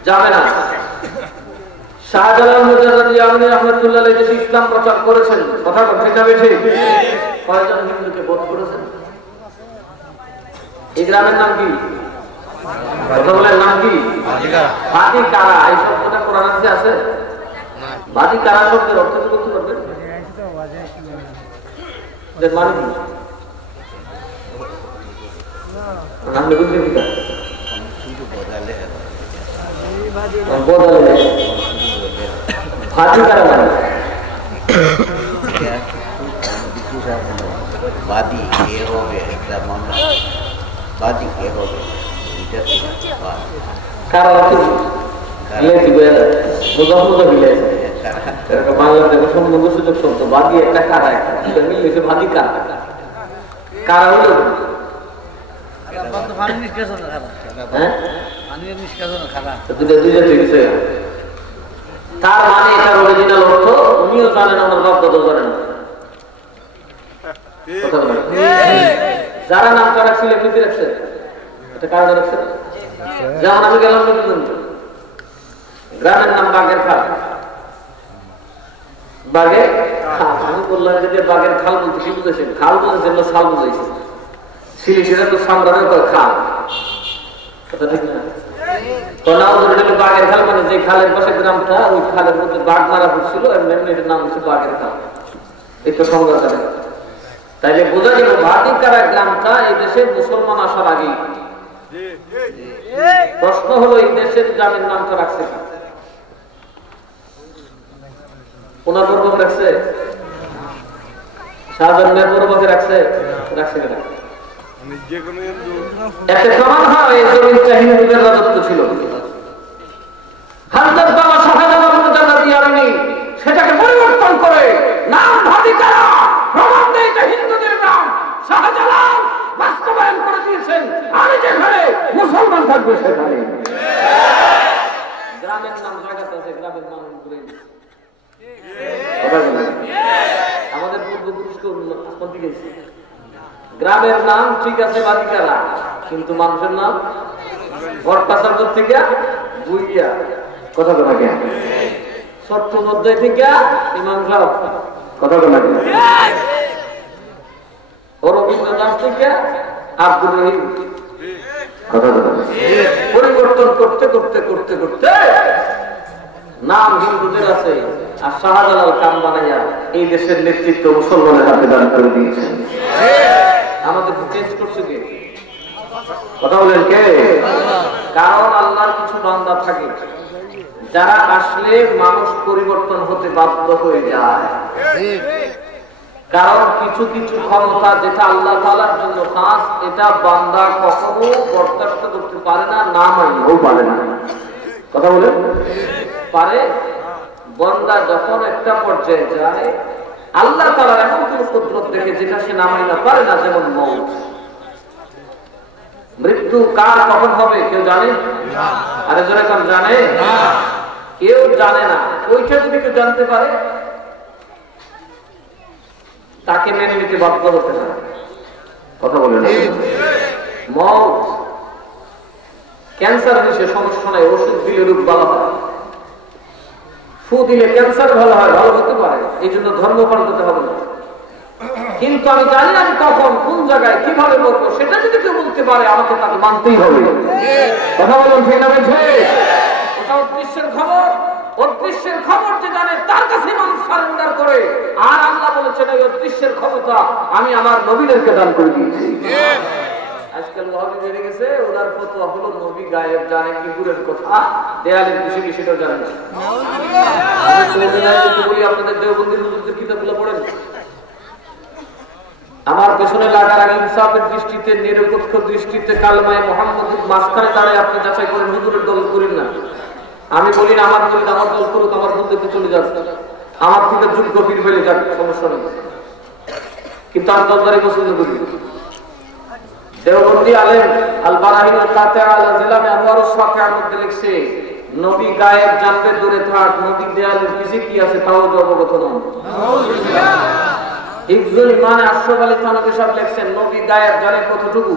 যাবে না। শাহজালাল মুজাদ্দিদ ইয়ামিনী রাহমাতুল্লাহ আলাইহি দেশে ইসলাম প্রচার করেছেন, কথা ঠিক না বেশি? কয়জন হিন্দুকে বধ করেছেন? এই গ্রামের নাম কি? কথা বলেন, নাম কি? বাদিকারা। এই শব্দটা কোরআনে আছে? বাদিকারা শব্দের অর্থ কি বলতে পারবেন? এর মানে কি? নাম বুঝতে কি? বদলে বাদিকারা মানে বাদি কে হবে, এটা মামলা বাদি কে হবে, এটা কারা কি লেখি বলে বুঝাবো বিলে এরকম বাংলাদেশে সম্বন্ধ সুযোগ শব্দ বাদি একটা কারা, একটা মিলেছে বাদি কারা। কারা হলো পানি নিষ্কাশন খারাপ, হ্যাঁ পানি নিষ্কাশন খারাপ, দুইটা ঠিক আছে। তার মানে এটার অরিজিনাল অর্থ উনিও জানেন, আমার বাপ দাদা জানেন। যারা নাম কারা ছিল এমনিতে রাখছে, এটা কারণে রাখছে। যেমন আমি গেলাম গ্রামের নাম বাগের খাল, বাগের খাল। আমি বললাম যে বাগের খাল বলতে কি বুঝেছেন? খাল বুঝেছেন না শাল বুঝেছে? সিলেটেরা তো সামরানের খাল, কথা ঠিক না? বাগের খাল মানে যে খালের পাশে গ্রামটা, ওই খালের মধ্যে বাঘ মারা পড়ছিল, এটার নাম হচ্ছে বাগের খাল। একটু সংজ্ঞা করে তাইলে বোঝা গেল বাদিকারা গ্রামটা এই দেশে মুসলমান আসার আগে। প্রশ্ন হলো এই দেশের গ্রামের নামটা রাখছে কি? ওনার পূর্বক রাখছে? শাহজাহানের পূর্বকে রাখছে? রাখছে কিনা? এতে প্রমাণ হয় এই জমিটা হিন্দুদের রাজত্ব ছিল। হাজরত বাবা শাহজালাল মুজাদ্দিদ ইয়ামিনী সেটাকে পরিবর্তন করে নাম বাদিকারা, প্রমাণ দেয় এটা হিন্দুদের নাম। শাহজালাল বাস্তবায়ন করে দিয়েছেন, আমি যেখানে মুসলমান থাকবে সেখানে। গ্রামের নাম জায়গাতে আছে, গ্রামের নাম ঘুরে আমাদের পূর্বপুরুষকে আসমান্তি গেছে। গ্রামের নাম ঠিক আছে বাদিকারা, কিন্তু মানুষের নাম ভট্টাচার্য থেকে বুইয়া, কথা বলা গে চট্টোপাধ্যায় থেকে ইমাম সাহেব, কথা বলা গে অরবিন্দ দাস থেকে আব্দুল রহিম, কথা বলা। পরিবর্তন করতে করতে করতে করতে নাম হিন্দুদের আছে, আর শাহজালাল কাম বানাইয়া এই দেশের নেতৃত্ব মুসলমানের হাতে দান করে দিয়েছেন। আমাদের চেঞ্জ করছে কে? কথা বলেন কে? কারণ আল্লাহর কিছু বান্দা থাকে যারা আসলে মানুষ পরিবর্তন হতে বাধ্য হয়ে যায়। কারণ কিছু কিছু ক্ষমতা যেটা আল্লাহ তাআলার জন্য খাস, এটা বান্দা কখনো বরদাস্ত করতে পারে না, না মানলেও পারে না। কথা বলেন পারে। বান্দা যখন একটা পর্যায়ে যায়, আল্লাহ তাআলার এমন কোন কুদরত দেখে যেটা সে না মানতে পারে না, যেমন মওত। মৃত্যু কার কখন হবে কেউ জানে? আরে যারা কেউ জানে? কেউ জানে না। ওইটা যদি কেউ জানতে পারে, তাকে মেনে নিতে বাধ্য হতে না। কথা বলেন মওত। ক্যান্সার হয়েছে সমস্যা নাই, ওষুধ দিলে রোগ ভালো হয়, ফু দিলে ক্যান্সার ভালো হয়, ভালো হতে পারে, এই জন্য ধর্ম পাল্টাতে হবে না। কিন্তু আমি জানি আমি কখন কোন জায়গায় কিভাবে বলবো, সেটা যদি কেউ বলতে পারে আমাকে তাকে মানতেই হবে। কথা বলুন ঠিক না বেঠে? ওটা অদৃশ্যের খবর। অদৃশ্যের খবর যে জানে তার কাছে মানুষ সারেন্ডার করে। আর আল্লাহ বলেছেন এই অদৃশ্যের ক্ষমতা আমি আমার নবীদেরকে দান করে দিয়েছি। আজকাল ওয়াহাবি বেড়ে গেছে, ওনার ফতোয়া হলো নবী গায়েব, জানে কি দূরের কথা, দেয়ালের বিষয় কি সেটাও জানে না। বলি আপনাদের দেওবন্দির হুজুরদের কিতাবগুলো পড়েন। আমার পেছনে লাগার আগে ইনসাফের দৃষ্টিতে, নিরপেক্ষ দৃষ্টিতে কালমায়ে মুহাম্মাদের মাঝখানে দাঁড়ায় আপনি যাচাই করেন, হুজুরের দল করেন না। আমি বলি না আমার দল, আমার দল করুক, আমার দল দেখতে চলে যাচ্ছে, আমার থেকে যোগ্য ফির ফেলে যাক, সমস্যা নেই। কিন্তু আমি দলদারি পছন্দ করি। দেওবন্দি আলেম আল বারাহিনুল কাতিআ আলা জিলামে আনওয়ারুস সাকিয়ার মধ্যে লিখছে, নবী গায়েব জানবে দূরে থাক, নবী দেয়ালের পিছে কি আছে তাও অবগত নন। হিফজুল ইমান আশরাফ আলী থানভী সাহেব লিখছেন, নবী গায়েব জানে কতটুকু?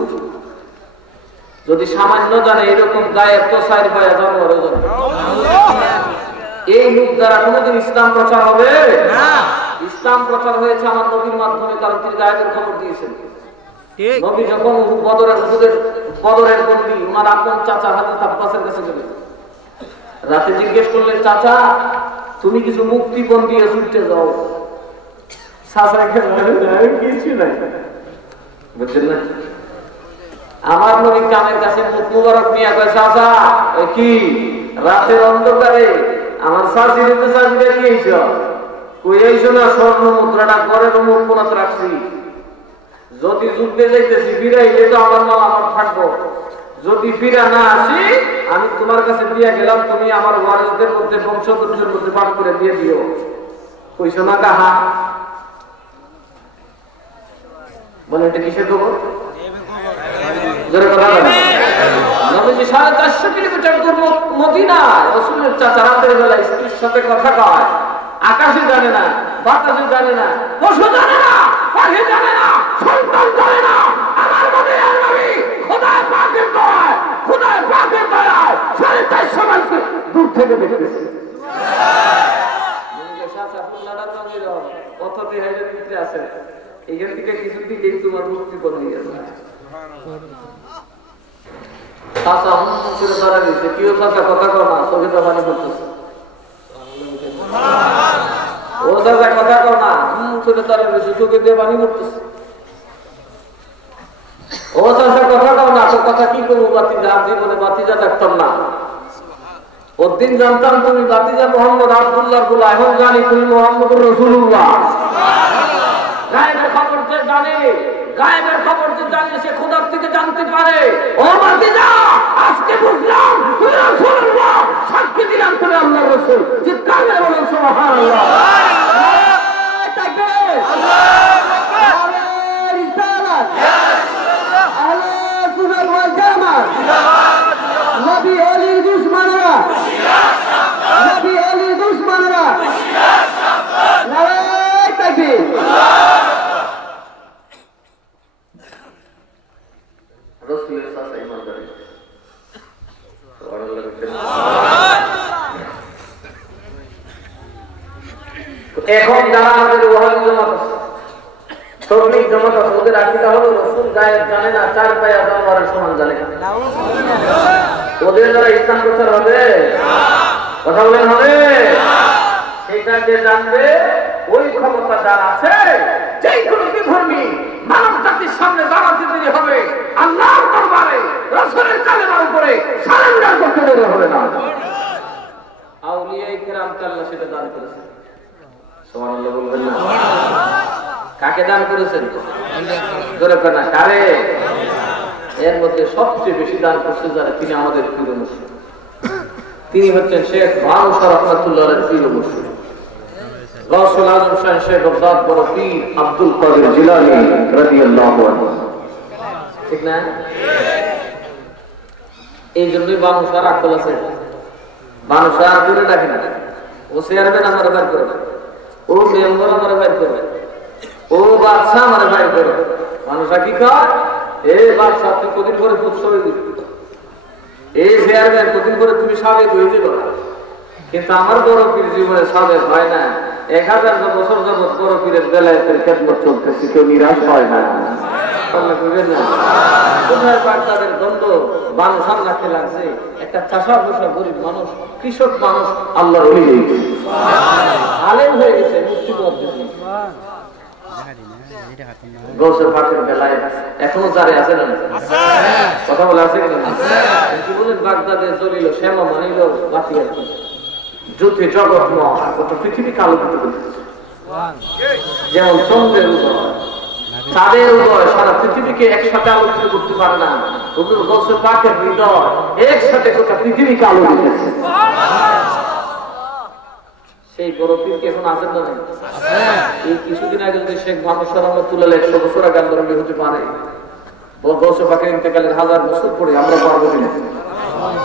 যদি সামান্য জানে, এরকম গায়েব তো সাইর পায়া জানোয়ারও জানে। এই লোক দ্বারা কোনোদিন ইসলাম প্রচার হবে না। ইসলাম প্রচার হয়েছে আমার নবীর মাধ্যমে, কারণ তিনি গায়েবের খবর দিয়েছেন। নবী যখন বদরের বন্দী, ওনার আপন চাচা হযরত আব্বাসের কাছে গেলেন, রাতে জিজ্ঞেস করলেন, চাচা তুমি কিছু মুক্তিপণ দিয়ে ছুটতে যাও। কিছু নাই, বুঝছেন না? আমার নবী কানের কাছে মুখ মুবারক নিয়ে কয়, চাচা কি রাতের অন্ধকারে আমার শাশি দিতে শাশি বেরিয়েছ, কই আইছো না স্বর্ণ মুদ্রাটা ঘরের মুখ কোনাতে রাখছি, যদি যুদ্ধে যাইতেছি ফিরাইলে তো আমার মাল আমার থাকবো, যদি ফিরা না আসি আমি তোমার কাছে দিয়ে গেলাম, তুমি আমার ওয়ারিসদের মধ্যে বংশধরদের মধ্যে ভাগ করে দিয়ে দিও। কইছো না কাহা? বলে এটা কিসের খবর? নবীজি 450 কিলোমিটার দূর মদিনায়, রাসূলের চাচা রাতের বেলা স্ত্রীর সাথে কথা কয়। আকাশে জানে না, বাতাসে জানে না, পশু জানে না, পাখি জানে না, সন্তান জানে না, আমার নবী আর নবী খোদার পাকের দয়ায়, খোদার পাকের দয়ায় 450 মাইল দূর থেকে দেখতেছে। কত দেহের ভিতরে আছে, এইখান থেকে কিছু দিকেই তোমার মুক্তি করে নিয়ে যাবে। চাচা করে ধরা দিয়েছে, কেউ চাচা কথা কর না, চোখে তো পানি পড়তেছে। ও চাচা কথা কর না, করে ধরা দিয়েছে, চোখে দিয়ে পানি পড়তেছে। ও চাচা কথা কর না, তো কথা কি করবো? বাতিজা জীবনে বাতিজা ডাকতাম না। ওর দিন জানতাম তুমি বাতিজা মোহাম্মদ আব্দুল্লাহ বলা, এখন জানি তুমি মোহাম্মদুর রাসূলুল্লাহ। গায়েবের খবর যে জানে, গায়েবের খবর যে জানে, সে খোদার থেকে জানতে পারে। ও বাতিজা, আজকে বুঝলাম তুমি রাসূলুল্লাহ, সাক্ষী দিলাম তুমি আল্লাহর রাসূল। চিৎকার করে বলুন সুবহানাল্লাহ। তাকবীর, আল্লাহু আকবার, নারে রিসালাত, আহলে সুন্নাত ওয়াল জামাত, নবী আলীর দুশমনরা, নবী আলীর দুশমনরা, নারে তাকবীর। এখন যারা আমাদের ওয়াহাবি জামাত আছে, তবলিগ জামাত আছে, ওদের আকীদা হলো রাসূল গায়েব জানে না, চার পায়া জানোয়ারের সমান জানে না। ওদের দ্বারা ইসলাম প্রচার হবে না। কথা বলেন হবে? সেটা যে জানবে ওই ক্ষমতা যার আছে, যে কোনো বিধর্মী মানব জাতির সামনে দাঁড়াতে দেরি হবে, আল্লাহর দরবারে রাসূলের কালেমার উপরে সারেন্ডার করতে দেরি হবে না। আউলিয়ায়ে কেরাম আল্লাহ সেটা দান করেছেন। সুবহানাল্লাহ বলবেন না? কাকে দান করেছেন? জোরে করে না, কারে? এর মধ্যে সবচেয়ে বেশি দান করছে যারা, তিনি আমাদের প্রিয় মুর্শিদ। তিনি হচ্ছেন শেখ বাউশা রহমাতুল্লাহর প্রিয় মুর্শিদ, গাউসুল আজম শাহ শেখ বাগদাদ বড় পীর আব্দুল কাদের জিলানী রাদিয়াল্লাহু আনহু। ঠিক না? এই জন্যই বাউশার আকল আছে। বাউশা করে ডাকে না, ও চেয়ারম্যান আমার বাইর করবে, ও মেম্বার আমার বাইর করবে, ও বাদশাহ আমার বাইর করবে। বাউশা কি কয়? এ বাদশাহ তুই কদিন করে উৎসবে দিবি, এই চেয়ারম্যান কদিন করে তুমি সাবেক হয়ে দিল। কিন্তু আমার বড় পীর জীবনে সাবেক হয় না। 1000 বছর যাবৎ বড় পীরের বেলায়েতের খেদমত চলতেছে, কেউ নিরাশ হয় না। কোথায় তাদের দ্বন্দ্ব বানু সামলাতে লাগছে। একটা চাষা বসা গরিব মানুষ, কৃষক মানুষ আল্লাহর ওলি হয়ে গেছে, আলেম হয়ে গেছে, মুক্তিপদ দিচ্ছে। গৌসের পাকের বেলায়েত এখনো জারি আছে না? কথা বলে আছে কিনা? কি বলেন? বাগদাদে জ্বলিল, শ্যামা মানিল বাতি আর কি, যুদ্ধে জগৎময় কত পৃথিবী কালোকিত করতেছে। যেমন চন্দ্রের উদয়, চাঁদের উদয় সারা পৃথিবীকে একসাথে আলোকিত করতে পারে না, হুজুর গৌসের পাকের হৃদয় একসাথে গোটা পৃথিবীকে আলো দিতেছে। সেই বড় পীরকে এখন আছেন না? এই কিছুদিন আগে যদি শেখ বাউশা রহমাতুল্লাহ 100 বছর আগে আন্দোলন হতে পারে, গৌসে পাকের ইন্তেকালের 1000 বছর পরে আমরা পারবো কিনা?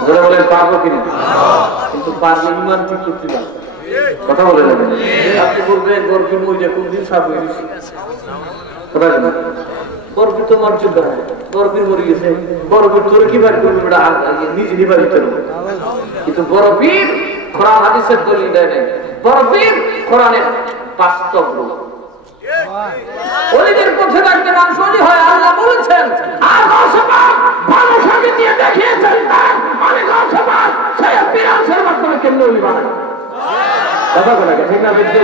ধরে বলেন পারবো কিনা? কিন্তু পারলে ইমান ঠিক করতে পারবে। কথা বলে যাবেন। আপনি বলবেন গর্বী মহিলা কোনদিন সাপ হয়ে গেছে, কথা বলেন গর্বী তো মর্যাদা, গর্বী মরে গেছে, গর্বী তোর কি বার করবে, নিজে নিবারিত হবে। কিন্তু বড় পীর কোরআন হাদিসের দলিল দেয় নাই, বড় পীর কোরআনের বাস্তব রূপ। ওলিদের পথে থাকতে মানুষ ওলি হয়, আল্লাহ বলেছেন। আর গৌসে পাক ভালো সঙ্গে দিয়ে দেখিয়েছেন তার মানে গৌসে পাক সেই পীরের মাধ্যমে কেমনে ওলি বানায়। কথা বলে ঠিক না? বুঝতে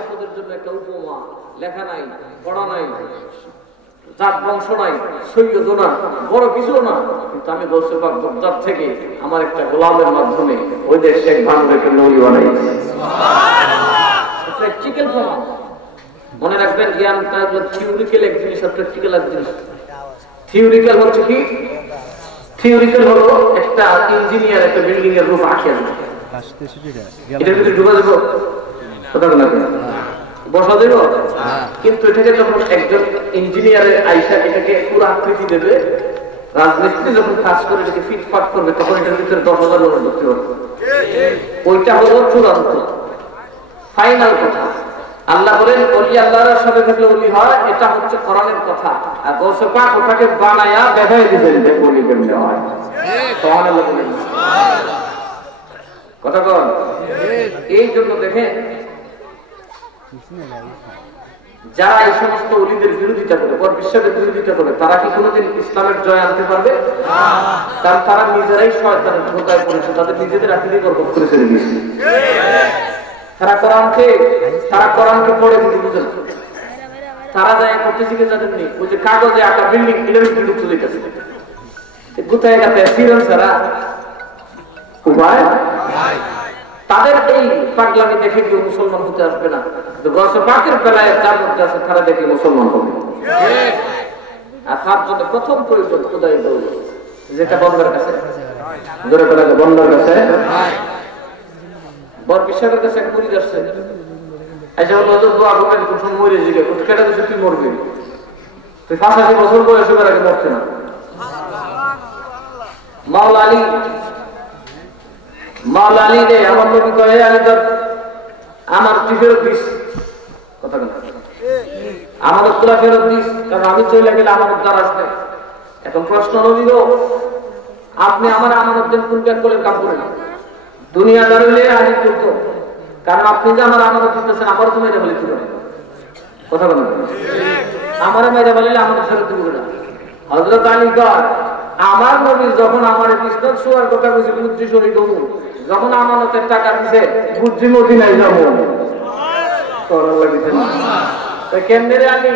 আপনাদের জন্য একটা উপমা লেখা নাই, পড়া নাই, জাত বংশ নাই, সৈয়দ না, বড় কিছু না, কিন্তু আমি গৌসে পাক বাগদাদ থেকে আমার একটা গোলামের মাধ্যমে ওই দেশ শেখ ভানুরে কেমনে ওলি বানাইছে। প্র্যাকটিক্যাল প্রমাণ। মনে রাখবেন, জ্ঞানটা থিওরিক্যাল এক জিনিস আর প্র্যাকটিক্যাল এক জিনিস। থিওরিক্যাল হচ্ছে কি? থিওরিক্যাল হলো একটা ইঞ্জিনিয়ার একটা বিল্ডিং এর রূপ আঁকে, এটার ভিতরে ঢুকা দেবো, কথা বলা বসা দেব। কিন্তু এটাকে যখন একজন ইঞ্জিনিয়ারের আইসা এটাকে পুরো আকৃতি দেবে, রাজমিস্ত্রি যখন কাজ করে এটাকে ফিটফাট করবে, তখন এটার ভিতরে 10,000 লোক ঢুকতে হবে। ওইটা হলো চূড়ান্ত ফাইনাল কথা। আল্লাহ বলেন ওলি আল্লাহর সাথে থাকলে ওলি হয়, এটা হচ্ছে কোরআনের কথা। আর গৌসে পাক ওটাকে বানায়া দেখাই দিবেন যে ওলি কেমনে হয়। সুবহানাল্লাহ বলেন, কথা বল। এই জন্য দেখেন, যারা এই সমস্ত ওলিদের বিরোধিতা করে, পর বিশ্বাসের বিরোধিতা করে, তারা কি কোনোদিন ইসলামের জয় আনতে পারবে? কারণ তারা নিজেরাই শয়তানের ধোঁকায় পড়েছে, তাদের নিজেদের আকীদাই বরবাদ করে ছেড়ে দিয়েছে। তারা কোরআনকে পড়ে কিন্তু বুঝেন, তারা যায় করতেছে কি জানেন নি? ওই যে কাগজে আঁকা বিল্ডিং এটার ভিতরে ঢুকতে যেতেছে, গুতায় গাতে ফিরেন ছাড়া উপায়। তাদের এই পাগলামি দেখে কেউ মুসলমান হতে আসবে না। গৌসে পাকের বেলায় যার মধ্যে আছে তারা দেখে মুসলমান হবে। আর তার জন্য প্রথম প্রয়োজন খোদাই দৌলত, যেটা বন্ধের কাছে, ধরে ফেলা বন্ধের কাছে। বর বিশ্বাসের কাছে এক মুরিদ আসছে, আচ্ছা বললো দোয়া করবেন কোন সময় মরে জিগে, কেটে দিচ্ছে তুই মরবি, তুই 85 বছর বয়স হবার আগে মরছে না। মাওলা আলী রে আমার নবী কয়ে আলী তোর আমার তুই ফেরত দিস, কথা বল, আমানত তোরা ফেরত দিস, কারণ আমি চলে গেলে আমানত দ্বার আসবে। এখন প্রশ্ন নবী গো, আপনি আমার আমানত দেন কোন ত্যাগ করলেন? কাম করে না, দুনিয়াদার হইলে আলী করতো, কারণ আপনি যে আমার আমানত দিতেছেন আমারও তো মেরে বলে কি করে, কথা বলেন, আমারও মেরে বলে আমানত ফেরত দিব না। হযরত আলী কয় আমার নবী যখন আমার বিশ্বনাথ শোয়ার কথা বলছে বুদ্ধি শহীদ হবো, যখন আমানতের টাকা দিছে বুদ্ধি মদিনায় যাবো, কেমনে রে আমি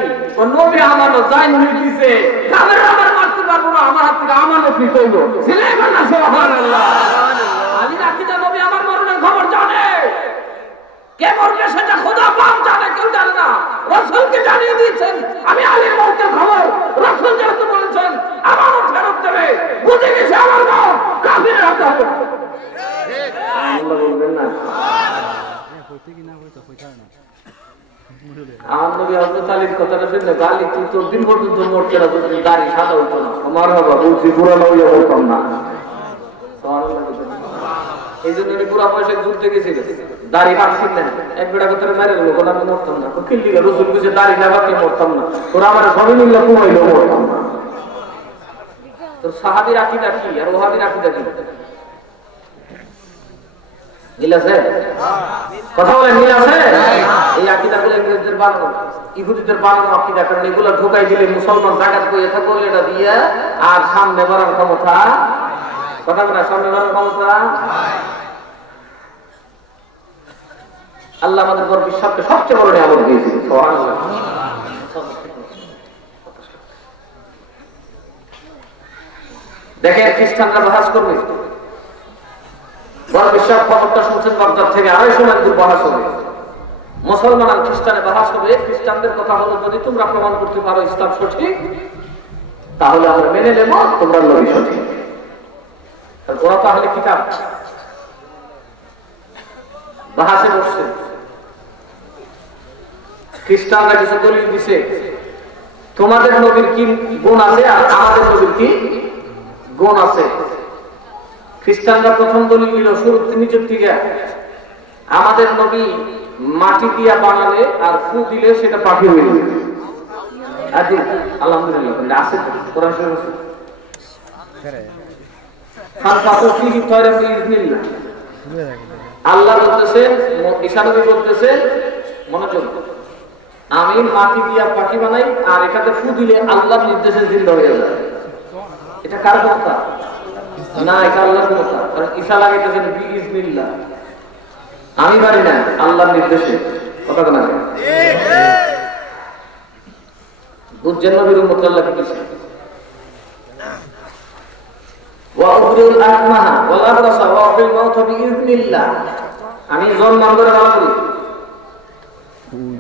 নবী আমানত যাই নবী দিছে আমার মারতে পারবো না, আমার হাত থেকে আমানত নিতে হইলো। আমি রাখিটা নবী আমার মরণের খবর জানে, কে মরবে সেটা খোদা পাক জানে, কেউ জানে না। রাসূলকে জানিয়ে দিয়েছেন আমি আলীর মওতের খবর, রাসূল যেহেতু বলেছেন আমানত ফেরত দেবে, বুঝে গেছে আমার মত কাফিরের হাতে হবে। আল্লাহ বলবেন না আমার নবী হযরত আলীর কথাটা শুনলে গালি তুই তোর দিন পর্যন্ত মরতে না, যদি দাড়ি সাদা হইতো না, আমার বাবা বলছি পুরানো হইয়া বলতাম না। এই জন্য পুরা পয়সা যুদ্ধে গেছিল, দাড়ি রাখছিল না, এক বেটা কথা মেরে গেল, কোন আমি মরতাম না, কিন্তু রসুল বুঝে দাড়ি না রাখলে মরতাম না, তোরা আমার সবই মিললে কুমাইলেও মরতাম না। তোর সাহাবীর আকীদা কি আর ওহাবীর আকীদা কি মিল আছে? কথা বলেন মিল আছে? এই আকীদা গুলো ইংরেজদের বানানো, ইহুদিদের বানানো আকীদা, কারণ এগুলো ঢোকাই দিলে মুসলমান জাকাত বইয়ে থাকবে এটা দিয়ে, আর সামনে বাড়ার ক্ষমতা, কথা বলা সামনে বাড়ার ক্ষমতা। আল্লাহ আমাদের উপর বিশ্বাসকে সবচেয়ে বড় নিয়ামত দিয়েছে, সুবহানাল্লাহ। দেখেন খ্রিস্টানরা বাহাস করবে, বড় বিশ্বাস খবরটা শুনছেন বাগদাদ থেকে, 250 মাইল দূর বাহাস হবে, মুসলমান আর খ্রিস্টানে বাহাস হবে। খ্রিস্টানদের কথা হলো যদি তোমরা প্রমাণ করতে পারো ইসলাম সঠিক তাহলে আমরা মেনে নেব তোমরা নবী সঠিক। ওরা তাহলে কিতাব বাহাসে বসছে, খ্রিস্টানরা কিছু দলিল দিছে, তোমাদের নবীর কি গুণ আছে আর আমাদের নবীর কি গুণ আছে। খ্রিস্টানরা প্রথম দলিল দিল শুরু নিজের থেকে, আমাদের নবী মাটি দিয়া বানালে আর ফু দিলে সেটা পাখি হয়ে যাবে। আলহামদুলিল্লাহ আছে কোরআন শরীফ আছে। আল্লাহ বলতেছেন, ঈসা নবী বলতেছেন, মনোযোগ, আমি মাটি দিয়া পাখি বানাই আর এটাতে ফু দিলে আল্লাহর নির্দেশে জিন্দা হয়ে যায়। এটা কার কথা না, এটা আল্লাহর কথা। কারণ ঈসা লাগাইতেছেন বিইজনিল্লাহ, আমি পারি না, আল্লাহর নির্দেশে। কথা না বুঝছেন নবীর উম্মত আল্লাহ কি দিয়েছে? আমি জন্মান করে ভালো করি,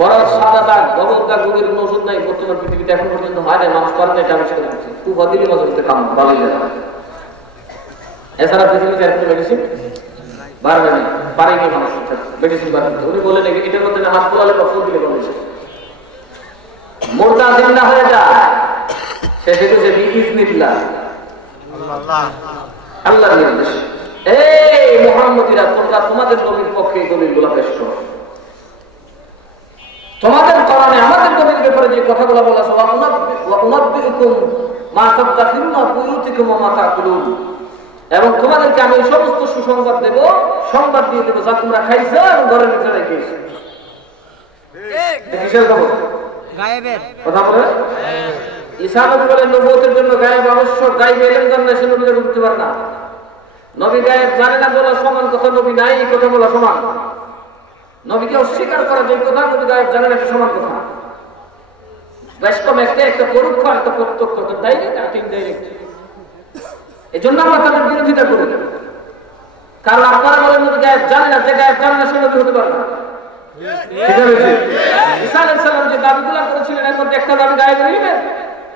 বড় সাদা দাগ ডবল দাগ রোগের কোন ওষুধ নাই বর্তমান পৃথিবীতে এখন পর্যন্ত হয় না, মানুষ পারে না, এটা আবিষ্কার করছে। খুব অদিলি মজুরিতে কাম ভালো যায়, এছাড়া পৃথিবীতে আর কোনো মেডিসিন বাড়বে না, পারেনি মানুষ মেডিসিন বাড়বে। উনি বলেন এটার মধ্যে হাত তোলালে বা ফুল দিলে বলেছে মোরদা জিন্দা হয়ে যায়, শেষে গেছে বিইজনিল্লাহ, আল্লাহর নির্দেশ। এই মুহাম্মদীরা তোমরা তোমাদের নবীর পক্ষে দলিলগুলো পেশ করো, তোমাদের কোরআনে আমাদের নবীর ব্যাপারে যে কথাগুলো বলা আছে, ওয়া উনাব্বিউকুম মা তাদাখিরুনা বুয়ুতিকুম ওয়া মা তাকুলুন, এবং তোমাদেরকে আমি এই সমস্ত সুসংবাদ দেব, সংবাদ দিয়ে দেব যা তোমরা খাইছো এবং ঘরের ভিতরে রেখেছো। কিসের খবর? গায়েবের কথা বলে। ঈসা নবী বলেন নবুয়তের জন্য গায়েব আবশ্যক, গায়েব এলেম জানলে সে নবীরা বুঝতে পারে না। নবী গায়েব জানে না বলা সমান কথা, নবী নাই এই কথা বলা সমান। নবীকে অস্বীকার করা যে কথা, নবী গায়েব জানে না এটা সমান কথা। বেশ কম একটা পরোক্ষ একটা প্রত্যক্ষ, ডাইরেক্ট আর ইনডাইরেক্ট। এই জন্য আমরা তাদের বিরোধিতা করি, কারণ আপনারা বলেন নবী গায়েব জানে না, যে গায়েব জানে না সে নবী হতে পারে না। ঈসা আলাইহিস সালাম যে দাবিগুলো করেছিলেন এর মধ্যে একটা দাবি গায়েব নেবেন,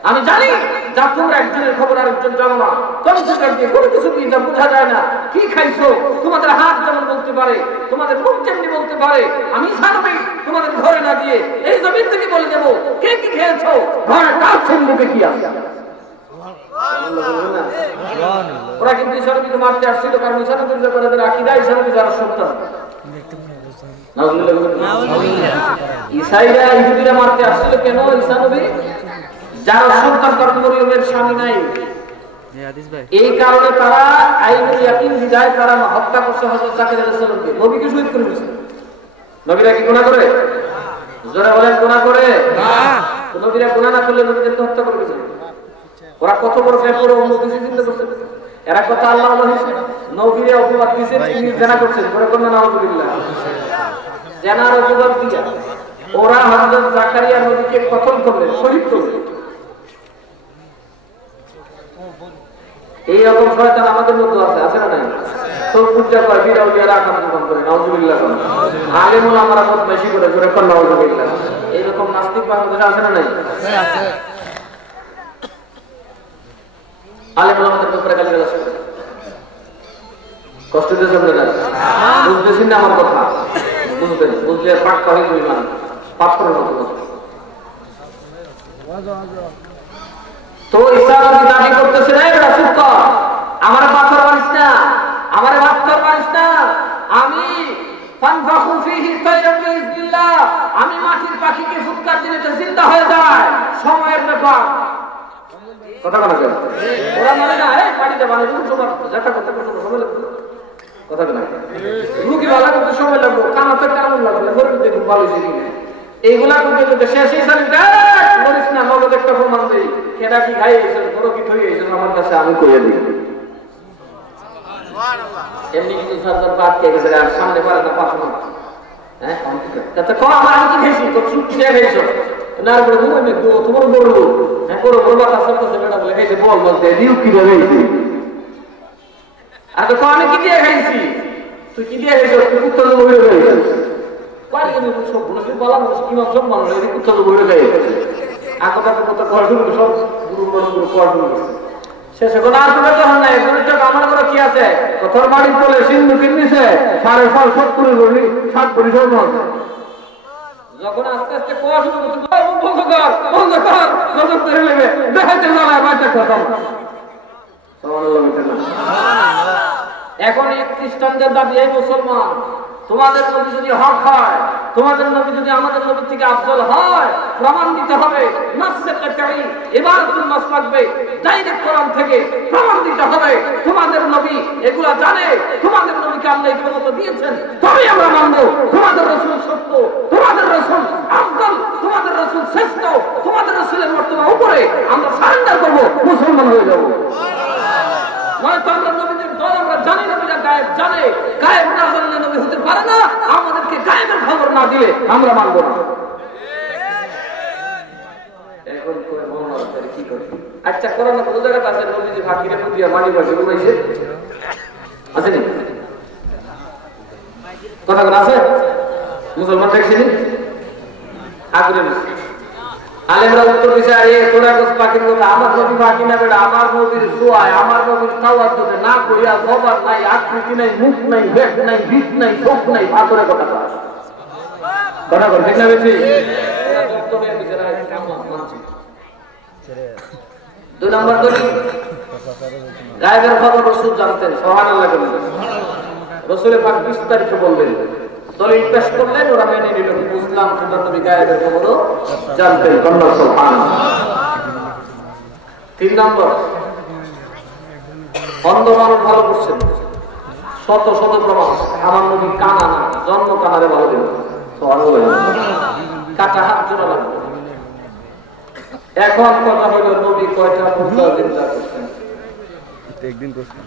আমি জানি যা তোমরা একজনের খবর আরেকজন জানো না, কম্পিউটার দিয়ে কোনো কিছু দিয়ে যা বোঝা যায় না, কি খাইছো তোমাদের হাত যেমন বলতে পারে, তোমাদের মুখ যেমনি বলতে পারে, আমি জানি তোমাদের ঘরে না দিয়ে এই জমিন থেকে বলে দেবো কে কি খেয়েছো, ঘরে কার মুখে কি আছে। ওরা কিন্তু ঈসা নবীকে মারতে আসছিল, কারণ ঈসা নবীর ব্যাপারে তাদের আকীদা ঈসা নবী যারা সন্তান, ঈসাইরা ইহুদিরা মারতে আসছিল কেন? ঈসা নবী যারা সন্তান, কারণ মরিয়মের স্বামী নাই, এই কারণে তারা আইনুল ইয়াকিন বিদায় তারা হত্যা করছে হযরত জাকারিয়া আলাইহিস সালামকে, নবীকে শহীদ করে দিয়েছে। নবীরা কি গুনাহ করে? জোরে বলেন গুনাহ করে না। নবীরা গুনাহ না করলে নবীদেরকে হত্যা করে দিয়েছে। ওরা কত বড় ব্যাপারে উন্নতি চিন্তা করছে। এরা কথা আল্লাহ বলেছে, নবীরে অপবাদ দিয়েছে, তিনি জেনা করছেন, করে কোন নাউজুবিল্লাহ, জেনার অপবাদ দিয়া ওরা হযরত জাকারিয়া নবীকে কতল করলেন, শহীদ করলেন। এই রকম শয়তান আমাদের মধ্যে আছে, আছে না নাই? সব পূজা করে, বিরাও দিয়ে রাখান দোকান করে, নাউজুবিল্লাহ। আলেমুল আমরা মত বেশি করে, জোরে কোন নাউজুবিল্লাহ। এইরকম নাস্তিক বাংলাদেশে আছে না নাই? আছে। আলেমুল আমাদের ব্যাপারে গালিগালাজ করে, কষ্ট দিয়ে চলবে না। বুঝতেছেন না আমার কথা? বুঝবেন, বুঝলে পাক্কা হয়ে যাবে, মানে পাথরের মতো কথা। তো ঈসা নবী দাবি করতেছে, না এটা চুপ কর, আমারে পাথর মারিস না, আমারে পাথর মারিস না, আমি ফানফাখু ফীহি তায়রা বিইজনিল্লাহ, আমি মাটির পাখিকে ফুৎকার দিলে এটা জিন্দা হয়ে যায়, সময়ের ব্যাপার। কথা বলা যায় ওরা মানে না, এই পানিতে বানাই তোমার যেটা কথা কথা সময় লাগবে, কথা বলা রুগী ভালো করতে সময় লাগবে, কানাতে কেমন লাগবে, গরু দেখুন ভালো জিনিস এইগুলা করতে করতে শেষই সারি মরিস না। নগদ একটা প্রমাণ দেই, কেডা কি খাই এসে বড় কি থই এসে আমার কাছে, আমি কইয়া দিই। এমনি কিন্তু সরকার বাদ কে গেছে, আর সামনে পারে না পাথর। হ্যাঁ তাতে কো আমার আমি কি খাইছি, তো চুক্তি দিয়ে খাইছো না, বলে তুমি তোমার বড় হ্যাঁ করো বড় কথা সব কথা বেটা বলে খাইছে, বল বলতে দিও কি দিয়ে খাইছি। আর তো আমি কি দিয়ে খাইছি, তুই কি দিয়ে খাইছো, তুই উত্তর দেবো হয়ে খাইছিস। কয়েক সব বলেছি বললাম, ইমাম সব মানুষ উত্তর দেবো হয়ে খাইছে। আঁকা কথা করা শুরু করে, সব গুরু গুরু করা শুরু করছে। শেষে কোনো আর কোনো যখন নাই, আমার করে কি আছে, কথার বাড়ির তোলে সিন্ধু কিনছে 7.5 বললি 7 পরিসর আছে। যখন আস্তে আস্তে কোয়া শুরু করছে, বন্ধ কর নজর ধরে নেবে, দেখাইতে জানায় বাচ্চা কথা। এখন এই খ্রিস্টানদের দাবি, এই মুসলমান তোমাদের নবী যদি হক হয়, তোমাদের নবী যদি আমাদের নবীর থেকে আফজল হয়, প্রমাণ দিতে হবে। নাসসে কাতাই ইবারাতুল নাস লাগবে, ডাইরেক্ট কোরআন থেকে প্রমাণ দিতে হবে তোমাদের নবী এগুলা জানে, তোমাদের নবীকে আল্লাহ এই ক্ষমতা দিয়েছেন, তবেই আমরা মানব তোমাদের রাসূল সত্য, তোমাদের রাসূল আফজল, তোমাদের রাসূল শ্রেষ্ঠ, তোমাদের রাসূলের মর্তবা উপরে, আমরা সারেন্ডার করব, মুসলমান হয়ে যাব। নয়তো আমরা নবীদের দল আমরা জানি, নবীরা গায়েব জানে, গায়েব না জানলে নবী হতে পারে না, আমাদেরকে গায়েবের খবর না দিলে আমরা মানব না। এখন করে মহান কি করে? আচ্ছা করোনা না কত জায়গাতে আছে, নবীজি ফাকিরে দিয়া মানি বসে ঘুমাইছে, আছে নি? কথা কোন আছে? মুসলমান দেখছেন আগ্রহ আলেমরা উত্তর দিছে, আরে তোরা কস পাখির কথা, আমার নবী পাখি না বেটা, আমার নবীর সোয়ায়, আমার নবীর তাওয়াজ্জুদে না কইয়া জবান নাই, আকৃতি নাই, মুখ নাই, বেক নাই, ভিত নাই, চোখ নাই, পাথরে কথা কয়। কথা কর ঠিক না বেশি? দুই নম্বর দলিল, গায়েবের খবর রাসূল জানতেন, সুবহানাল্লাহ বলেন। রাসূলের পাক বিস্তারিত বললেন, দলিল পেশ করলেন, ওরা মেনে নিল, বুঝলাম তোমার নবী গায়েবের খবরও জানতেন। সুবহানাল্লাহ। 3 নম্বর, অন্ধ মানুষ ভালো করছেন, শত শত প্রমাণ, আমার নবী কানা না, জন্ম কানারে ভালো দিল। সুবহানাল্লাহ। কাটা হাত জোড়া লাগবে। এখন কথা হলো, নবী কয়টা মুদ্রা চিন্তা করছেন? একদিন করছেন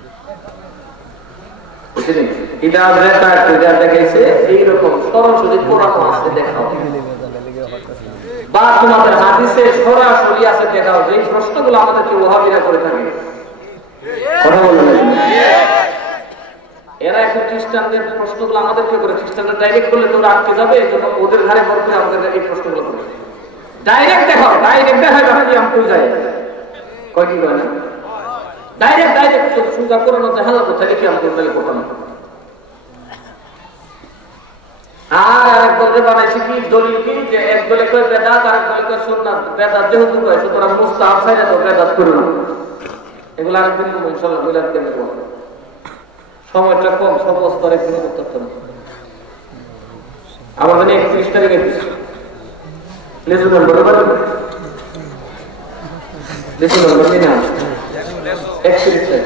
এইরকম সরাসরি কোরআন আছে দেখাও, বা তোমাদের হাদিসে সরাসরি আছে দেখাও, যে প্রশ্নগুলো আমাদেরকে ওহাবীরা করে থাকে। কথা বলবেন, এরা এখন খ্রিস্টানদের প্রশ্নগুলো আমাদেরকে করে, খ্রিস্টানরা ডাইরেক্ট করলে তোরা আটকে যাবে, এজন্য ওদের ঘরে ভর করে আমাদের এই প্রশ্নগুলো করে। ডাইরেক্ট দেখাও, ডাইরেক্ট দেখাই আমি আমকুল যাই কয় কি কয় না, ডাইরেক্ট ডাইরেক্ট সুজা করে না, দেখালো কোথায় লিখে আমকুল তাহলে কোথাও না। আর আরেক দলে বানাইছে কি দলিল কি, যে এক দলে কয় বেদাত, আরেক দলে কয় সুন্নাত। বেদাত যেহেতু কয়, সুতরাং মুস্তাহাব ছাইরা তো বেদাত করো না। এগুলো আরেকদিন ইনশাআল্লাহ বইলার কেন করব, সময়টা কম, সব স্তরে কোনো করতে হবে। আমাদের 31 তারিখে লেসু নম্বর বলুন, লেসু নম্বর নিয়ে আসুন 31 তারিখ।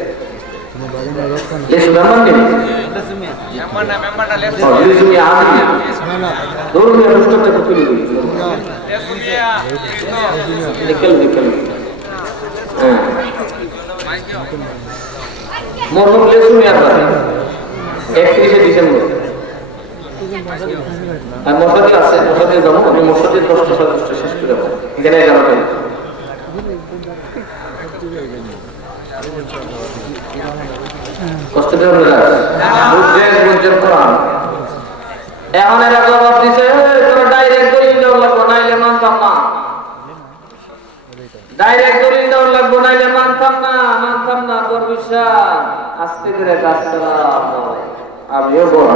লেসু নম্বর নিন, মেম্বারটা লেসু নিয়ে আসুন, ধরুন এই অনুষ্ঠানটা কত নিয়ে লেসু নিয়ে নিকল মরহুম লেসু মিয়ার বাড়ি 31শে ডিসেম্বর। আর মশাদি আছে, মশাদি যাবো, আমি মশাদি 10টা সাড়ে 10টা শেষ করে যাবো, এখানে 11টায়। কষ্ট করে বুঝছেন কোরআন। এখন এরা জবাব দিছে তোরা ডাইরেক্ট দলিল দেওয়া লাগবো, নাইলে মানতাম না। ডাইরেক্ট দলিল দেওয়া লাগবো, নাইলে মানতাম না, মানতাম না। তোর বিশ্বাস আস্তে করে কাজ করা আমিও বড়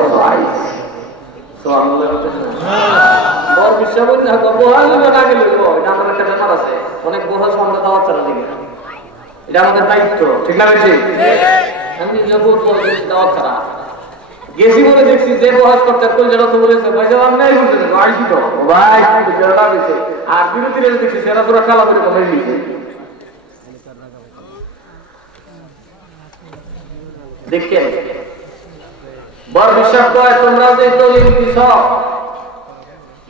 বিশ্বাস বলি না, বহাল না গেলে এটা আমার একটা ব্যাপার আছে। অনেক বহাল আমরা দাওয়াত চালা দিকে, এটা আমাদের দায়িত্ব, ঠিক না বেশি? আমি নিজে বলবো দাওয়াত ছাড়া গেছি বলে দেখছি যে বহাস করতে যেটা তো বলেছে ভাই জবাব নেই বলছে আসি তো ভাই আর বিরোধীরা দেখছি সেরা তোরা কালা করে কমে দিয়েছে। দেখেন বড় বিশ্বাস করে তোমরা যে দলিল দিছ,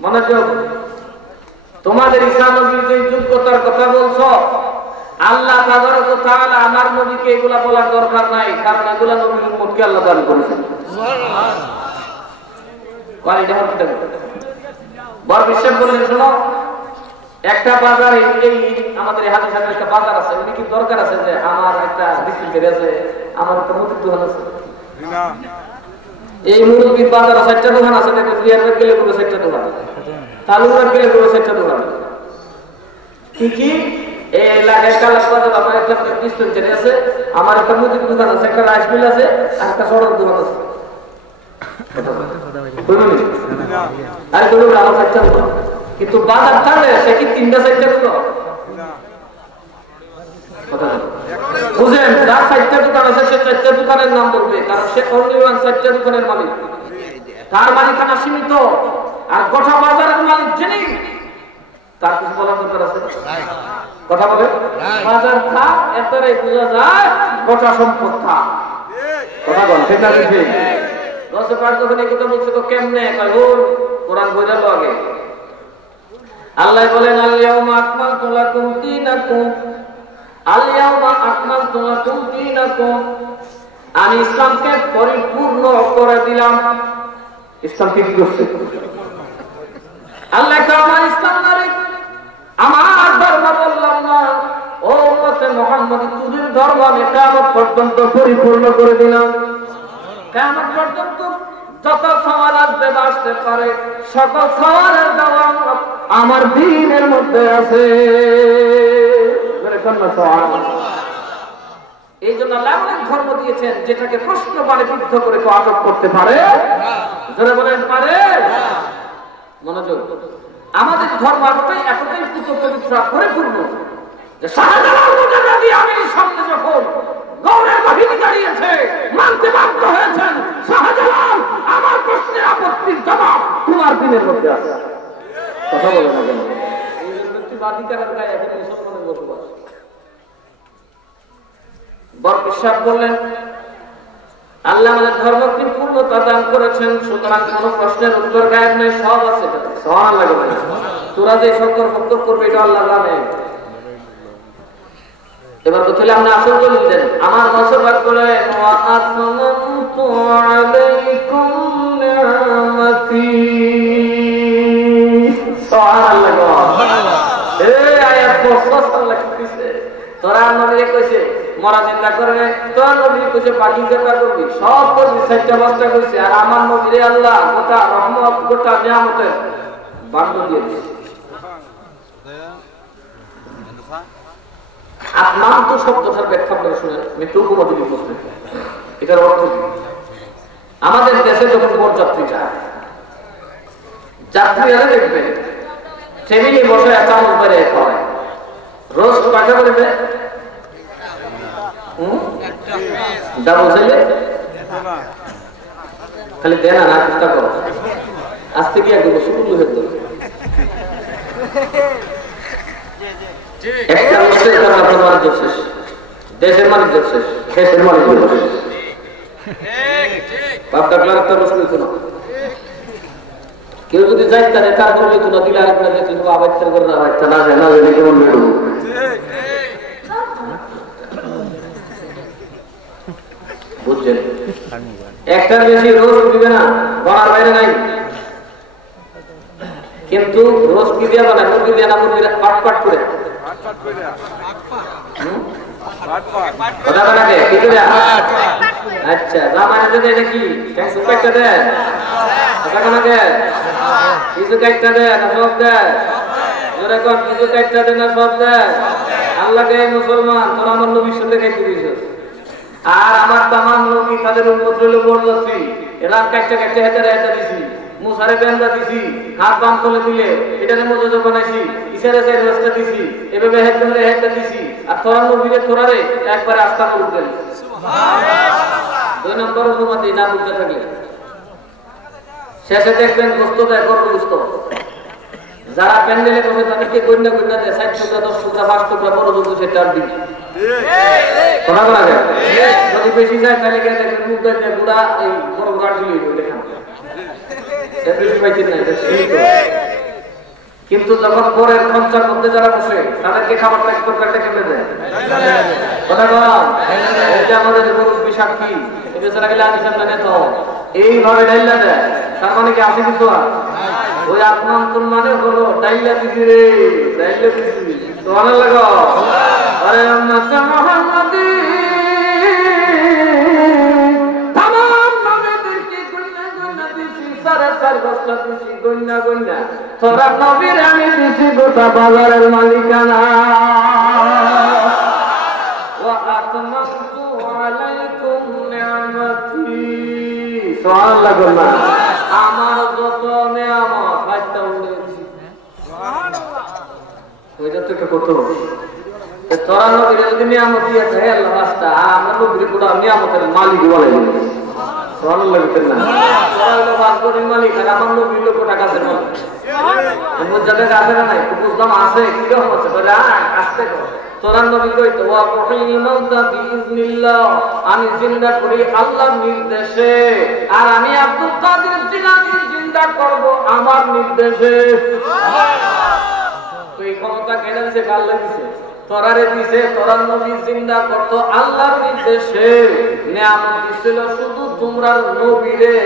মনোযোগ, তোমাদের ঈসা নবীর যে যোগ্যতার কথা বলছো, আল্লাহ তাবারক ওয়া তাআলা আমার নবীকে এগুলা বলার দরকার নাই, কারণ এগুলা নবীর উম্মতকে আল্লাহ দান করেছেন। সুবহানাল্লাহ। এটা হচ্ছে বড় বিশ্বাস বললেন, শোনো একটা বাজার, এই আমাদের হাদিস হাদিস একটা বাজার আছে, উনি কি দরকার আছে যে আমার একটা ডিস্ট্রিক্ট আছে, আমার একটা মুদির দোকান আছে না, এই মুরগির বাজার 4টা দোকান আছে, দেখো জিয়ারবাগ গেলে পুরো 4টা দোকান, তালুবাগ গেলে পুরো 4টা দোকান, কি কি এই এলাকায় কালার বাজার আমার একটা ডিস্ট্রিক্ট আছে, আমার একটা মুদির দোকান আছে, একটা রাইস মিল আছে, আর একটা সড়ক দোকান আছে। আর কোনো আমার 4টা দোকান, কিন্তু বাজার থাকলে সে কি 3টা 4টা দোকান বুঝেন? যার 4টা দোকান আছে সে 4টা দোকানের নাম বলবে, কারণ সে অনলি ওয়ান 4টা দোকানের মালিক, তার মালিকানা সীমিত। আর গোটা বাজারের মালিক যিনি, তার কিছু বলার দরকার আছে? কথা বলে বাজার থা এতটাই বোঝা যায় গোটা সম্পদ থা। কথা বল ঠিক না? ঠিক। দশে পাঁচ যখন এই কথা বলছে তো কেমনে কয় ও কোরআন বোঝালো আগে। আল্লাহ বলেন আল-ইয়াউমা আকমালতু লাকুম দীনাকুম, আল-ইয়াউমা আকমালতু লাকুম দীনাকুম, আমি ইসলামকে পরিপূর্ণ করে দিলাম। ইসলাম কি করছে? আল্লাহ আমার ইসলাম নারী আমার ধর্ম বললাম না, ও উম্মতে মুহাম্মদ তোদের ধর্ম আমি কিয়ামত পর্যন্ত পরিপূর্ণ করে দিলাম। কিয়ামত পর্যন্ত যত সওয়াল আসবে আসতে পারে, সকল সওয়ালের জবাব আমার দ্বীনের মধ্যে আছে। এই জন্য আল্লাহ অনেক ধর্ম দিয়েছেন যেটাকে প্রশ্ন বাণে বিদ্ধ করে কেউ আটক করতে পারে, যারা বলেন পারে। মনোযোগ, আমাদের ধর্ম এতটাই পবিত্র পরিপূর্ণ যে শাহজালাল মুজাদ্দিদি আমির সামনে যখন গৌরের বাহিনী দাঁড়িয়েছে মানতে বাধ্য হয়েছেন, শাহজালাল আমার প্রশ্নের আপত্তির জবাব তোমার দিনের মধ্যে আছে। কথা বলে না কেন? এই ব্যক্তিবাদিকারের গায়ে এখন মুসলমানের বসবাস। বড় বিশ্বাস করলেন আল্লাহ আমাদের ধর্মকে পূর্ণতা দান করেছেন, সুতরাং কোন প্রশ্নের উত্তর গায়েব নেই, সব আছে। সমান লাগে তোরা যে সত্তর সত্তর করবে এটা আল্লাহ জানে। এবার তো তাহলে আমরা আসল দলিল দেন। আমার বসবাস করে ওয়াআতমামতু আলাইকুম নি'মাতি, সুবহানাল্লাহ। এই আয়াত প্রশংসা আল্লাহ কইছে, তোরা নবীকে কইছে মরা চিন্তা করবে, তোরা নবীকে কইছে পাখি চিন্তা করবি, সব করবি, 4টা 5টা কইছে। আর আমার নবীরে আল্লাহ গোটা রহমত গোটা নিয়ামতের বান্ড দিয়ে দিয়েছে। আপনার তো শব্দটার ব্যাখ্যা করে শুনেন, মৃত্যু উপমতি প্রশ্ন। এটার অর্থ আমাদের দেশে যখন বরযাত্রী যায়, যাত্রীরা দেখবেন টেবিলে বসে চামচ বেড়ে খাওয়ায়, রোস্ট পাঠা করে দেয়, ডাবল চাইলে খালি দেয় না, চেষ্টা করো আজ থেকে একদম শুরু হয়ে যেত। একটা বাণিজ্য শেষ, দেশের বাণিজ্য শেষ, দেশের বাণিজ্য শেষ। কেউ যদি যাইতে না তারপর যেত না, দিলে আরেকটা যেত আবার করে না যায় না, কেমন বুঝছেন? একটার বেশি রোজ দিবে না, গড়ার বাইরে নাই। কিন্তু রোজ কি দিয়ে বানায়? মুরগি দিয়ে না, মুরগিরা পাট পাট করে কথা বলাকে কি করে? আচ্ছা, জামাই যদি এটা কি কিছু কাটতে দেয়, কথা বলাকে কিছু কাটতে দেয় না সব দেয়? জোরে কোন কিছু কাটতে দেয় না সব দেয়? আল্লাহকে মুসলমান তোরা আমার নবীর সাথে খাইতে দিয়েছিস, আর আমার তামাম নবী তাদের উম্মত হইল বরযাত্রী, এরা কাটতে কাটতে হেঁটে হেঁটে দিছি, মুসারে বেন্দা দিছি, হাত বাম করে দিলে এটারে মজা বানাইছি, ইশারে সাইড রাস্তা দিছি, এভাবে হেঁটে দিলে হেঁটে দিছি, আর তোরা নবীরে তোরারে একবারে আস্থা করে দিল। দুই নম্বর অনুমতি না বুঝতে থাকলে শেষে দেখবেন গোস্ত দেয়, গরু গোস্ত। যারা প্যান্ডেলে বসে তাদেরকে গন্যা গন্যা দেয় 60 টুকরা 10 টুকরা 5 টুকরা বড় যুদ্ধ সে 4 দিন কথা বলা যায়। যদি বেশি যায় তাহলে গিয়ে দেখবেন মুখ দেখে গুড়া এই বড় গুড়া ঢিলি দেখেন বেশি পাইতে নাই। কিন্তু যখন পরের খরচার মধ্যে যারা বসে তাদেরকে খাবারটা একটু কাটে কেটে দেয় কথা বল। এটা আমাদের গরুর সাক্ষী, এ বেচারা গেলে আদি সামনে নেত এইভাবে ডাইলা দেয়। তার মানে কি আছে কিছু? আর ওই আত্মান্তর মানে হলো ডাইলা দিছি রে, ডাইলা দিছি তো ভালো লাগো। আরে উম্মতে মুহাম্মাদি তামাম নবীদেরকে গন্যা গন্যা দিছি, সারা সারবস্তা দিছি গন্যা গন্যা, তোরা নবীর আমি দিছি গোটা বাজারের মালিকানা। ওয়া আতমামতু আলাইকুম নি'মাতি, সুবহানাল্লাহ বলনা, আমার যত নিয়ামত হাইটা উঠেছি সুবহানাল্লাহ। ওইটা তো কত তোরা নবীর যদি নিয়ামত দিয়েছে আল্লাহ রাস্তা, আমরা নবীর পুরো নিয়ামতের মালিক বলে সুবহানাল্লাহ বলতেন না? তোরা হলো বাসগরির মালিক আর আমার নবীর লোক টাকা দেন মুজাদের আছে না? নাই বুঝলাম আছে, কি রকম আছে বলে আসতে তোরা নবী কইতো ওয়া কুহিল মাউতা বিইজনিল্লাহ, আমি জিন্দা করি আল্লাহর নির্দেশে, আর আমি আব্দুল কাদের জিলানী জিন্দা করব আমার নির্দেশে। সুবহানাল্লাহ। তো এই ক্ষমতা কেন দিছে? আল্লাহ দিছে, তোরারে দিছে। তোরা নবী জিন্দা করতো আল্লাহর নির্দেশে, নিয়ামত দিছিল শুধু তোমরা নবীরে,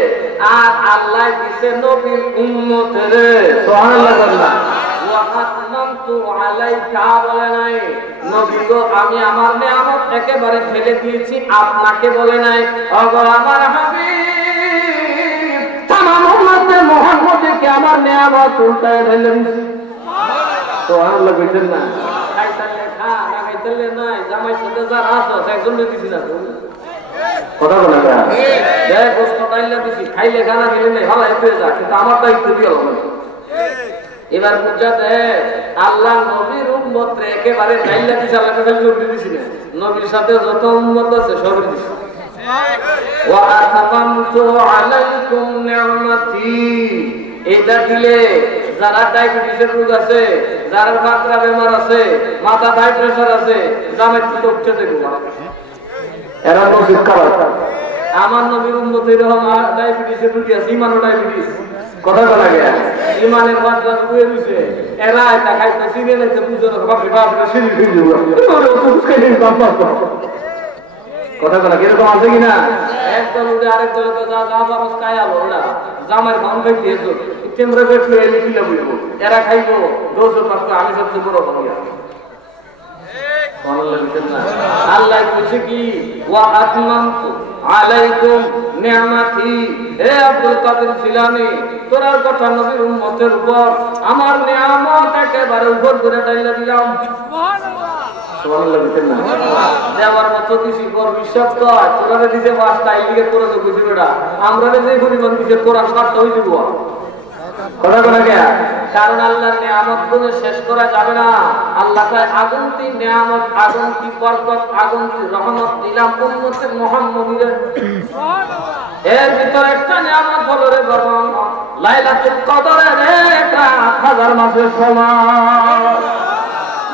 আর আল্লাহ দিছে নবীর উম্মতেরে। সুবহানাল্লাহ। ওয়া আতমামতু আলাইকা বলে নাই নবী গো, আমি আমার নিয়ামত একেবারে ফেলে দিয়েছি, আপনাকে বলে নাই। ওগো আমার হাবিব, তামাম উম্মতে মুহাম্মদকে আমার নিয়ামত উল্টায় ফেলে দিয়েছি। সুবহানাল্লাহ কইছেন না? খাইতালে খা, না খাইতালে নাই, জামাই সাথে যারা আছো একজন দিছি না কথা বলে না? দেখ গোস্ত ডাইলা দিছি, খাইলে খানা খেলে নাই ভালো হয়ে যা, কিন্তু আমার দায়িত্ব দিয়ে হলো না। এবার বুঝাতে আল্লাহ নবীর উম্মত একেবারে ডাইলা দিছে, আল্লাহকে খালি নবী দিছি না, নবীর সাথে যত উম্মত আছে সব দিছি। ওয়া আতামামতু আলাইকুম নি'মাতি, এটা দিলে যারা ডায়াবেটিসের রোগ আছে, যারা মাত্রা বেমার আছে, মাথা হাই প্রেসার আছে, জামাই থেকে উঠতে দেবো এরা নসিব খাবার। আমার নবীর উম্মত এরকম ডায়াবেটিসের রোগী আছে, ইমানও ডায়াবেটিস কথা বলা গেছে, ইমানের মাত্রা রুয়ে রয়েছে, এরা এটা খাইতে চিনে নিতে পুজোর বাপরে বাপরে সিঁড়ি ফিরে কথা বলা কিরকম আছে কিনা? একদল উঠে আরেক দলে তো যা যা বাবস খাই আলো ওরা জামাই ভান খাইতে এসো তোমরা বেটলে এলে কিলা বলবো, এরা খাইবো দোষ পাচ্ছ, আমি সবচেয়ে বড় ভাইয়া। আল্লাহ কইছে কি ওয়া আতমামতু আলাইকুম নি'মাতি, হে আব্দুল কাদের জিলানী, তোরার কথা নবীর উম্মতের উপর আমার নিয়ামত একেবারে উপর করে ডাইলা দিলাম। সুবহানাল্লাহ। সুবহানাল্লাহ বলেন না? দেওয়ার মতো কিছু বড় বিশ্বাস তো তোরারে দিতে পাঁচটা ইলিগে তোরা তো বুঝি বেটা, আমরা যে পরিমাণ দিতে তোরা সাতটা হয়ে যাব কথা বলা গেয়া। কারণ আল্লাহর নিয়ামত গুলো শেষ করা যাবে না। আল্লাহ তাআলা আগন্তুক নিয়ামত, আগন্তুক বরকত, আগন্তুক রহমত দিলাম উম্মতে মুহাম্মদীর। সুবহানাল্লাহ। এর ভিতর একটা নিয়ামত হলো রে বরং লাইলাতুল কদরের একটা 1000 মাসের সমান।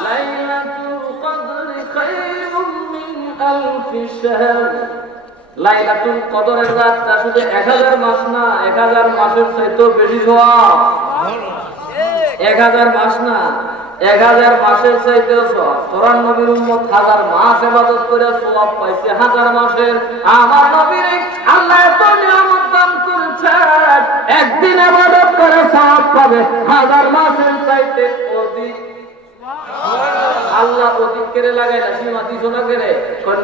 লাইলাতুল কদরি খায়রুম মিন আলফি শাহর। লাইলাতুল কদরের রাতটা শুধু 1000 মাস না, 1000 মাসের চাইতেও বেশি সওয়াব। 1000 মাস না, 1000 মাসের চাইতেও সওয়াব। তোরা নবীর উম্মত 1000 মাস ইবাদত করে সওয়াব পাইছে 1000 মাসের। আমার নবীর আল্লাহ এত নিয়ামত দান করেছেন, একদিন ইবাদত করে সওয়াব পাবে 1000 মাসের চাইতে অধিক। আল্লাহ অধিক করে লাগাই না, সীমা দিছ না করে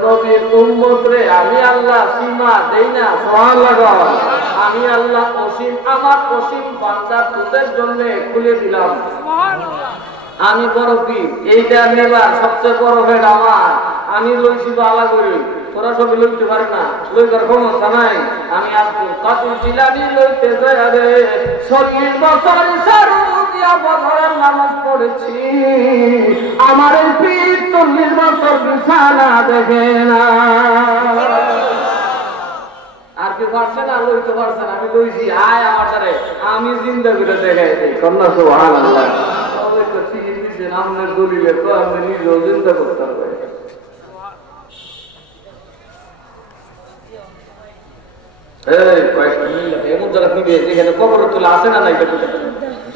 নবীর উম্মত রে আমি আল্লাহ সীমা দেই না। সুবহানাল্লাহ। আমি আল্লাহ অসীম, আমার অসীম বান্দা তোদের জন্য খুলে দিলাম। আমি বড় পীর, এইটা নেবার সবচেয়ে বড় ভেট আমার। আমি লইছি বালা করি, তোরা সব লইতে পারে না, লইবার ক্ষমতা নাই। আমি আব্দুল কাদের জিলানী লইতে যাই রে 40 বছর ইশারা দিয়া বছরের নামাজ পড়েছি। আমার এই পীর 40 বছর বিছানা দেখে না। আর কি পারছে না, লইতে পারছে না, আমি লইছি আয় আমার দ্বারে আমি জিন্দা করে দেখাই দিই। কন্যা সুবহানাল্লাহ। তবে তো ঠিক দিছেন আপনার দলিলে তো আপনি নিজেও জিন্দা করতে হবে। এখানে কবরের তোলা আছে না নাই?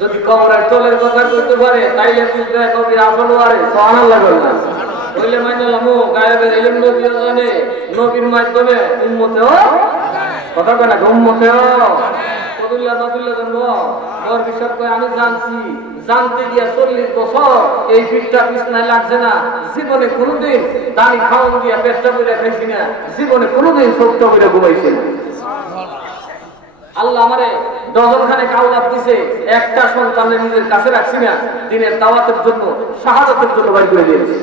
যদি কবরের তোলের কথা করতে পারে তাইলে নবীর আসল আরে সুবহানাল্লাহ বললাম। বললে মাইনালাম গায়েবের ইলম নবীও জানে, নবীর মাধ্যমে উম্মতেও কথা কয় না, উম্মতেও কদুল্লাহ নদুল্লাহ জানবো। ওর বিষয় কয় আমি জানছি, জানতে গিয়া 40 বছর এই পিঠটা বিছনায় লাগছে না। জীবনে কোনোদিন দানি খাওয়ান দিয়া পেটটা করে খাইছি না, জীবনে কোনোদিন চোখটা করে ঘুমাইছি না। আল্লাহ আমারে ডজনখানে কাউলাদ দিছে, একটা সন্তানের নিজের কাছে রাখছি না, দিনের দাওয়াতের জন্য শাহাদাতের জন্য বাইর করে দিয়েছি।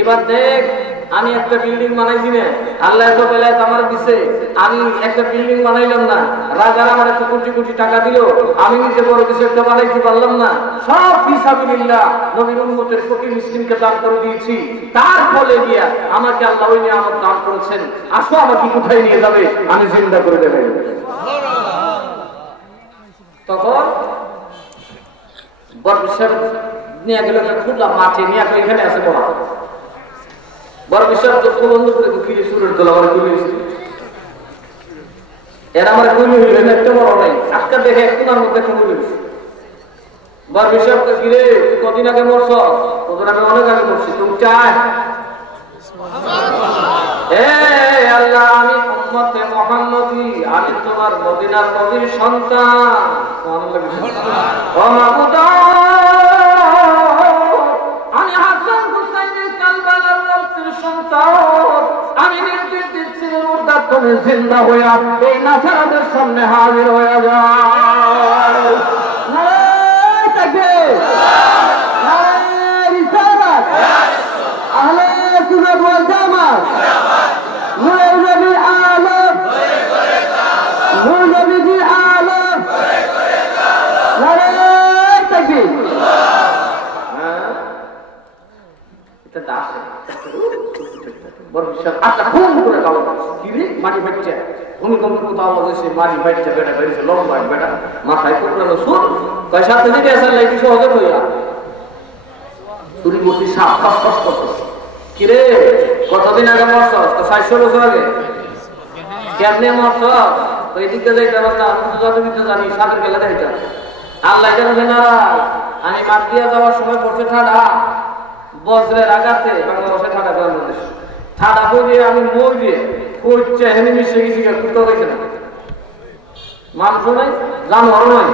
এবার দেখ আমি একটা বিল্ডিং বানাইছি না, আল্লাহ এত বেলায় আমার দিছে, আমি একটা বিল্ডিং বানাইলাম না, রাজার আমার এত কোটি কোটি টাকা দিল, আমি নিজে বড় কিছু একটা বানাইতে পারলাম না। সব ফিসাবিলিল্লাহ নবীর উম্মতের ফকির মিসকিনকে দান করে দিয়েছি। তার ফলে গিয়া আমাকে আল্লাহ ওই নিয়ামত দান করেছেন। আসো আমাকে কোথায় নিয়ে যাবে, আমি জিন্দা করে দেব। তখন বড় বিষয় নিয়ে গেল খুললাম মাঠে, নিয়ে গেলে এখানে আছে বড় বড় বিষয় যত বন্ধ করে কিনে সুরের দোল আমার খুলে এরা আমার খুলে হইলেন একটা বড় নাই আজকে দেখে একটুনার মধ্যে খুলে হয়েছে। বড় বিষয় কিরে কদিন আগে মরছ? ওদের আমি অনেক আগে মরছি। তুমি চাই আল্লাহ আমি উম্মতে মুহাম্মদী, আমি তোমার মদিনার নবীর সন্তান। ও মাবুদ আমি হাসান হুসাইনের কারবালার রক্তের সন্তান, আমি নির্দেশ দিচ্ছি মুর্দাত তুমি জিন্দা হইয়া এই নাসারাদের সামনে হাজির হয়ে যাও। নারায়ে তাকবীর, নারায়ে রিসালাত, আহলে সুন্নাত ওয়াল জামাত, নূরে নবীর আলম, নূরে নবীর আলম, নারায়ে তাকবীর। ভূমিকম্প মাটি বাইটা বেটা বেরিয়েছে লম্বা বেটা মাথায় কুকুরানো সুর সাথে দিকে আসার লাইফি সহজে হইয়া চুরি মূর্তি সাপ ফাঁস ফাঁস করতেছে। কিরে কতদিন আগে মরছ? 400 বছর আগে। কেমনে মরছ? এই দিকটা যাইতে পারতাম, যতদিকে জানি সাদের গেলে যাইতাম। আল্লাহ জানে না, আমি মাঠ দিয়া যাওয়ার সময় পড়ছে ঠাডা, বজ্রের আঘাতে বাংলাদেশে ঠাডা বাংলাদেশ ঠাডা পড়িয়ে আমি মর দিয়ে কইছে হেনে মিশে গেছি, কুত্তা হয়েছে না, মানুষ নাই, জানোয়ার নয়।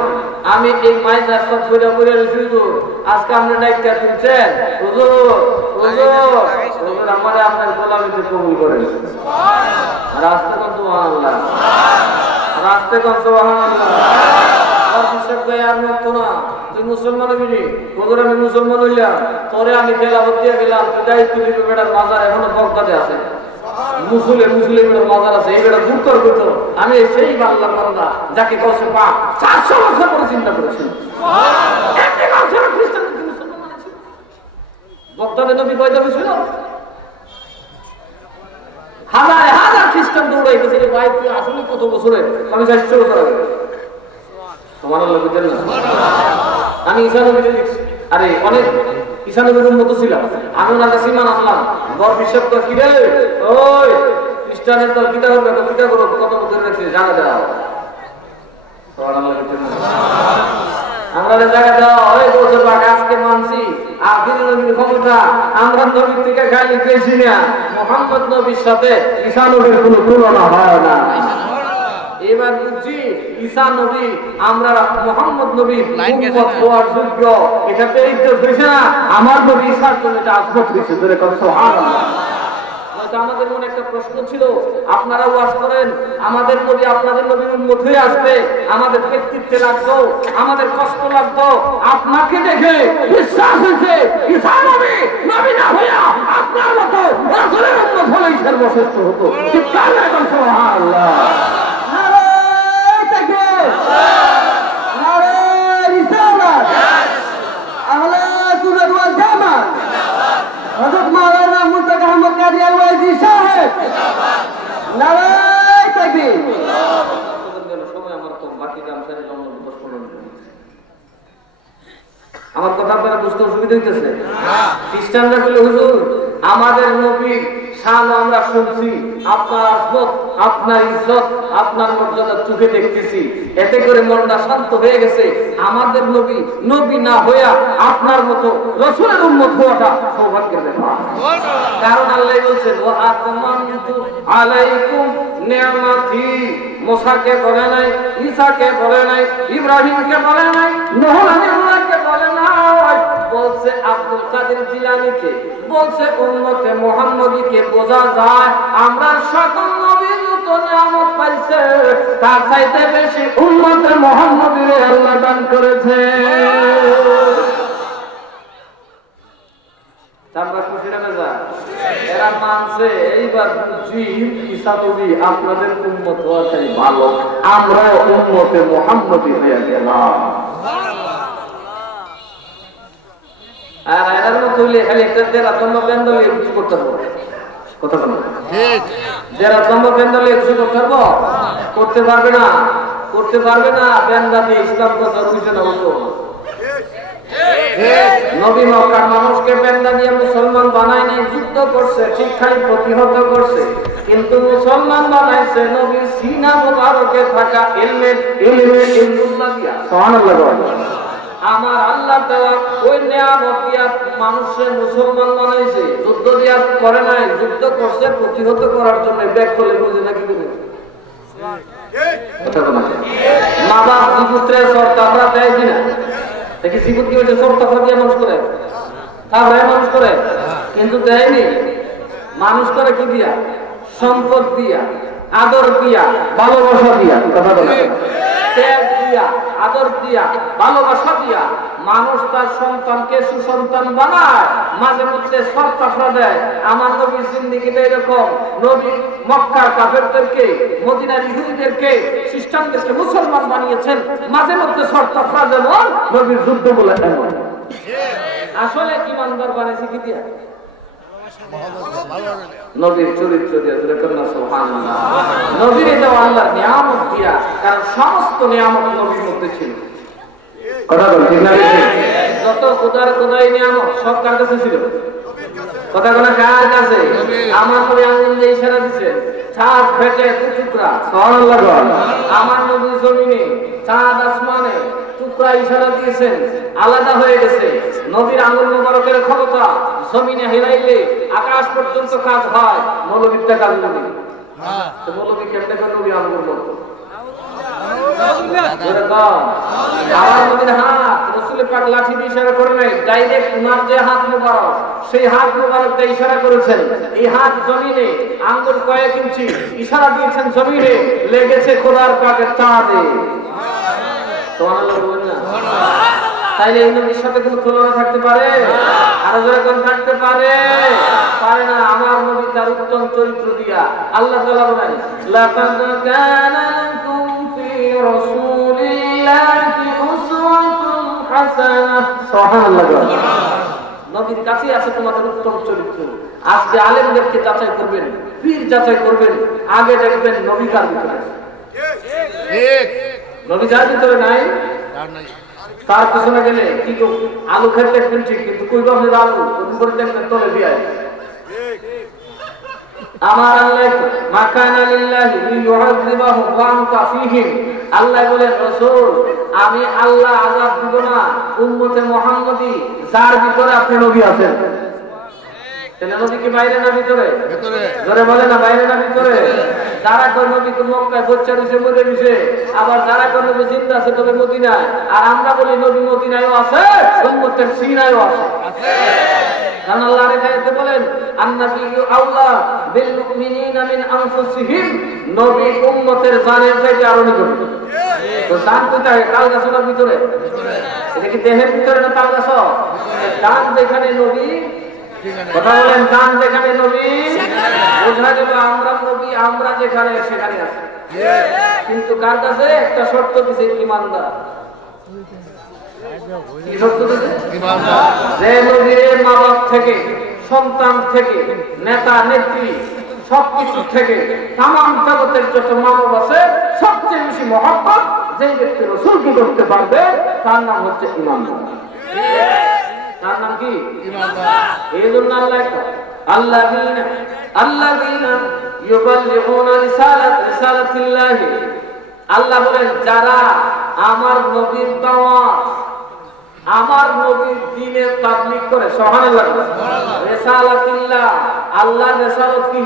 আমি এই মাইক রাস্তা ধরে পড়ে রয়েছি। আজকে আপনার দায়িত্ব তুলছেন হুজুর, হুজুর হুজুর আমারে আপনার গোলামিতে কবুল করেন। রাস্তা কোন সুবহানাল্লাহ, রাস্তা কোন সুবহানাল্লাহ। আর বিশেষ করে আর মত না, তুই মুসলমান হবি হুজুর, আমি মুসলমান হইলাম, তোরে আমি খেলাফত দিয়ে গেলাম, তুই দায়িত্ব দিবি। বেটার বাজার এখনো বগদাদে আছে, মুসুলে মুসুলে বেটার বাজার আছে, এই বেটা গুরুতর গুরুতর। আমি সেই বাংলার বান্দা যাকে কসে পা 400 বছর পরে চিন্তা করেছি। বগদাদে নবী কয়টা ছিল? হাজার হাজার খ্রিস্টান দৌড়াই গেছে। ভাই তুই আসলে কত বছরে? আমি 400 বছর আগে। আমি ঈসা নবীকে দেখছি, আরে অনেক ঈসা নবীর উম্মত ছিলাম, আমি ওনার কাছে ঈমান আনলাম। বড় বিশ্বাস কর কি রে ওই খ্রিস্টানের দল কিটা করবে, কিটা করো, কত বছর রাখছে জানা দেওয়া। আমরা জায়গা দেওয়া ওই বছর আজকে মানছি আখির নবীর ক্ষমতা আমরা নবীর থেকে খালি পেয়েছি না মুহাম্মদ নবীর সাথে ঈসা নবীর কোনো তুলনা হয় না। এবার বুঝছি ঈসা নবী আমরা মুহাম্মদ নবীর উম্মত হওয়ার যোগ্য। এটা পেয়ে হয়েছে না আমার নবী ঈসার জন্য এটা আজমত হয়েছে। ধরে কথা সুবহানাল্লাহ। আমাদের মনে একটা প্রশ্ন ছিল, আপনারা ওয়াজ করেন আমাদের নবী আপনাদের নবীর উম্মত হয়ে আসবে, আমাদের ব্যক্তিত্বে লাগতো, আমাদের কষ্ট লাগতো, আপনাকে দেখে বিশ্বাস হয়েছে ঈসা নবী নবী না হইয়া আপনার মতো রাসূলের উম্মত হলেই সর্বশ্রেষ্ঠ হতো। ঠিক তাই এখন সুবহানাল্লাহ। নারে তাকবীর, নারে রিসালাত, আহলে সুন্নাত ওয়াল জামাত, হযরত মাওলানা মুস্তাফা আহমদ কাদরি আল-ওয়াইজি সাহেব, নারে তাকবীর। আমার কথা আপনারা বুঝতে অসুবিধা হইতেছে? খ্রিস্টানরা বলে হুজুর আমাদের নবী শান আমরা শুনছি, আপনার আজমত আপনার ইজ্জত আপনার মর্যাদা চোখে দেখতেছি, এতে করে মনটা শান্ত হয়ে গেছে। আমাদের নবী নবী না হইয়া আপনার মতো রাসূলের উম্মত হওয়াটা সৌভাগ্যের ব্যাপার। কারণ আল্লাহ বলছেন ওয়া আতমামতু আলাইকুম নিয়ামতি। মুসাকে বলে নাই, ঈসাকে বলে নাই, ইব্রাহিমকে বলে নাই, নূহ আলাইহিসসালামকে বলে নাই, বলছে আব্দুল কাদের জিলানীকে, বলছে উম্মতে মুহাম্মদীকে। বোঝা যায় আমরা সকল নবীর যত নিয়ামত পাইছে তার চাইতে বেশি উম্মতে মুহাম্মদীরে আল্লাহ দান করেছে। তারপর খুশি না যা এরা মানছে। এইবার বুঝি ঈসা নবী আপনাদের উম্মত হওয়াটাই ভালো, আমরা উম্মতে মুহাম্মদী হয়ে গেলাম। আর এর মতো হইলে খালি একটা দেড়া তম্বা প্যান্ডেলে কিছু করতে হবে। কথা বলো ঠিক? দেড়া তম্বা প্যান্ডেলে কিছু করতে পারবো? করতে পারবে না, করতে পারবে না। প্যান্ডা দিয়ে ইসলাম কথা বুঝে না হতো। নবী মক্কার মানুষকে প্যান্ডা দিয়ে মুসলমান বানায় নাই, যুদ্ধ করছে, ঠিক খালি প্রতিহত করছে, কিন্তু মুসলমান বানাইছে নবীর সিনা মুবারকে থাকা ইলমুল্লাহ দিয়া। সুবহানাল্লাহ। আমার আল্লাহ দেওয়া ওই নিয়ামত দিয়া মানুষের মুসলমান বানাইছে, যুদ্ধ দিয়া করে নাই, যুদ্ধ করছে প্রতিহত করার জন্য। ব্যাগ করলে বুঝে নাকি তুমি মা বাপ জীবুত্রের সরকাররা দেয় কিনা দেখি? জীবুত কি হয়েছে সরকার দিয়ে মানুষ করে, তারপরে মানুষ করে, কিন্তু দেয়নি। মানুষ করে কি দিয়া? সম্পদ দিয়া, আদর দিয়া, ভালোবাসা দিয়া। কথা বলে ত্যাগ দিয়া, আদর দিয়া, ভালোবাসা দিয়া মানুষ তার সন্তানকে সুসন্তান বানায়। মাঝে মধ্যে সরকাররা দেয়। আমার নবীর জিন্দেগিতে এরকম। নবী মক্কার কাফেরদেরকে, মদিনার ইহুদিদেরকে, খ্রিস্টানদেরকে মুসলমান বানিয়েছেন। মাঝে মধ্যে সরকাররা যেমন নবীর যুদ্ধ বলে এমন। আসলে ইমানদার বানিয়েছে কি দিয়া? নবীর চরিত্র দিয়া। সুবহানাল্লাহ। নবীর দেওয়া আল্লাহর নিয়ামত দিয়া, কারণ সমস্ত নিয়ামত নবীর মধ্যে ছিল। কথা বল ঠিক না? যত খোদার খোদাই নিয়ামত সব কার কাছে ছিল? কথা বলা কার কাছে? আমার নবী আঙ্গুল দিয়ে ইশারা দিছে, চাঁদ ফেটে টুকরা। সুবহানাল্লাহ। আমার নবী জমিনে, চাঁদ আসমানে টুকরা ইশারা দিয়েছেন, আলাদা হয়ে গেছে। নবীর আঙ্গুল মোবারকের ক্ষমতা জমিনে হেলাইলে আকাশ পর্যন্ত কাজ হয়। মৌলবীরটা কাজ নেই। মৌলবী কেমনে করে নবী আঙ্গুল বলতো? আমার নবীর হাত রাসূলের পাক লাঠি দিয়ে ইশারা করে নাই, ডাইরেক্ট উনার যে হাত মোবারক সেই হাত মোবারক দিয়ে ইশারা করেছেন। এই হাত জমিনে, আঙ্গুল কয়েক ইঞ্চি ইশারা দিয়েছেন জমিনে, লেগেছে খোদার পাকের চাঁদে। সুবহানাল্লাহ বলেন না? তাইলে এই নবীর সাথে কোনো তুলনা থাকতে পারে? আরো যেরকম থাকতে পারে? পারে না। আমার নবী তার উত্তম চরিত্র দিয়া আল্লাহ তাআলা বলেন লাকাদ কানা লাকুম ফি রাসূলিল্লাহি উসওয়াতুন হাসানাহ। সুবহানাল্লাহ। নবীর কাছে আছে তোমাদের উত্তম চরিত্র। আজকে আলেমদেরকে যাচাই করবেন, পীর যাচাই করবেন, আগে দেখবেন নবী কার ভিতরে আছে। ঠিক। নবী যার ভিতরে নাই, তার পিছনে গেলে কি আলু খেতে দেখবেন ঠিক, কিন্তু কই আপনি আলু করে দেখবেন তলে দিয়ে। আমার আল্লাহ মাকানা লিল্লাহি লিইউআযিবাহুম ওয়া আনতা ফীহিম, আল্লাহ বলেন রাসূল আমি আল্লাহ আযাব দিব না উম্মতে মুহাম্মদী যার ভিতরে আপনি নবী আছেন। তাহলে নবী কি বাইরে না ভিতরে? জোরে বলে না বাইরে না ভিতরে? যারা কোন নবী তো মক্কায় বচ্চা দিছে মরে দিছে, আবার যারা কোন নবী জিন্দা আছে তবে মদিনায়, আর আমরা বলি নবী মদিনায়ও আছে উম্মতের সিনায়ও আছে। কারণ আল্লাহ আয়াতে বলেন আন্নাবিয়্যু আউলা বিল মুমিনিনা মিন আনফুসিহিম, নবী উম্মতের জানের চাইতে আরো নিকট। তো জান কোথায়? তাল গাছের ভিতরে। এটা কি দেহের ভিতরে না তাল গাছ? জান যেখানে নবী, কথা বলেন জান যেখানে নবী, বোঝা গেল আমরা নবী আমরা যেখানে সেখানে আছি। কিন্তু কার কাছে একটা শর্ত দিছে ঈমানদার। যে নবীর মা বাপ থেকে, সন্তান থেকে, নেতা নেত্রী সবকিছু থেকে তামাম জগতের যত মানব আছে সবচেয়ে বেশি মহব্বত যে ব্যক্তি রাসূলকে করতে পারবে তার নাম হচ্ছে ঈমানদার। তার নাম কি? ঈমানদার। এই জন্য আল্লাযীনা ইউবাল্লিগুনা রিসালাতিল্লাহ, আল্লাহ বলেন যারা আমার নবীর দাওয়াত, আমার নবীর দ্বীনের তাবলীগ করে। সুবহানাল্লাহ। রিসালাতিল্লাহ, আল্লাহর রিসালাত কি?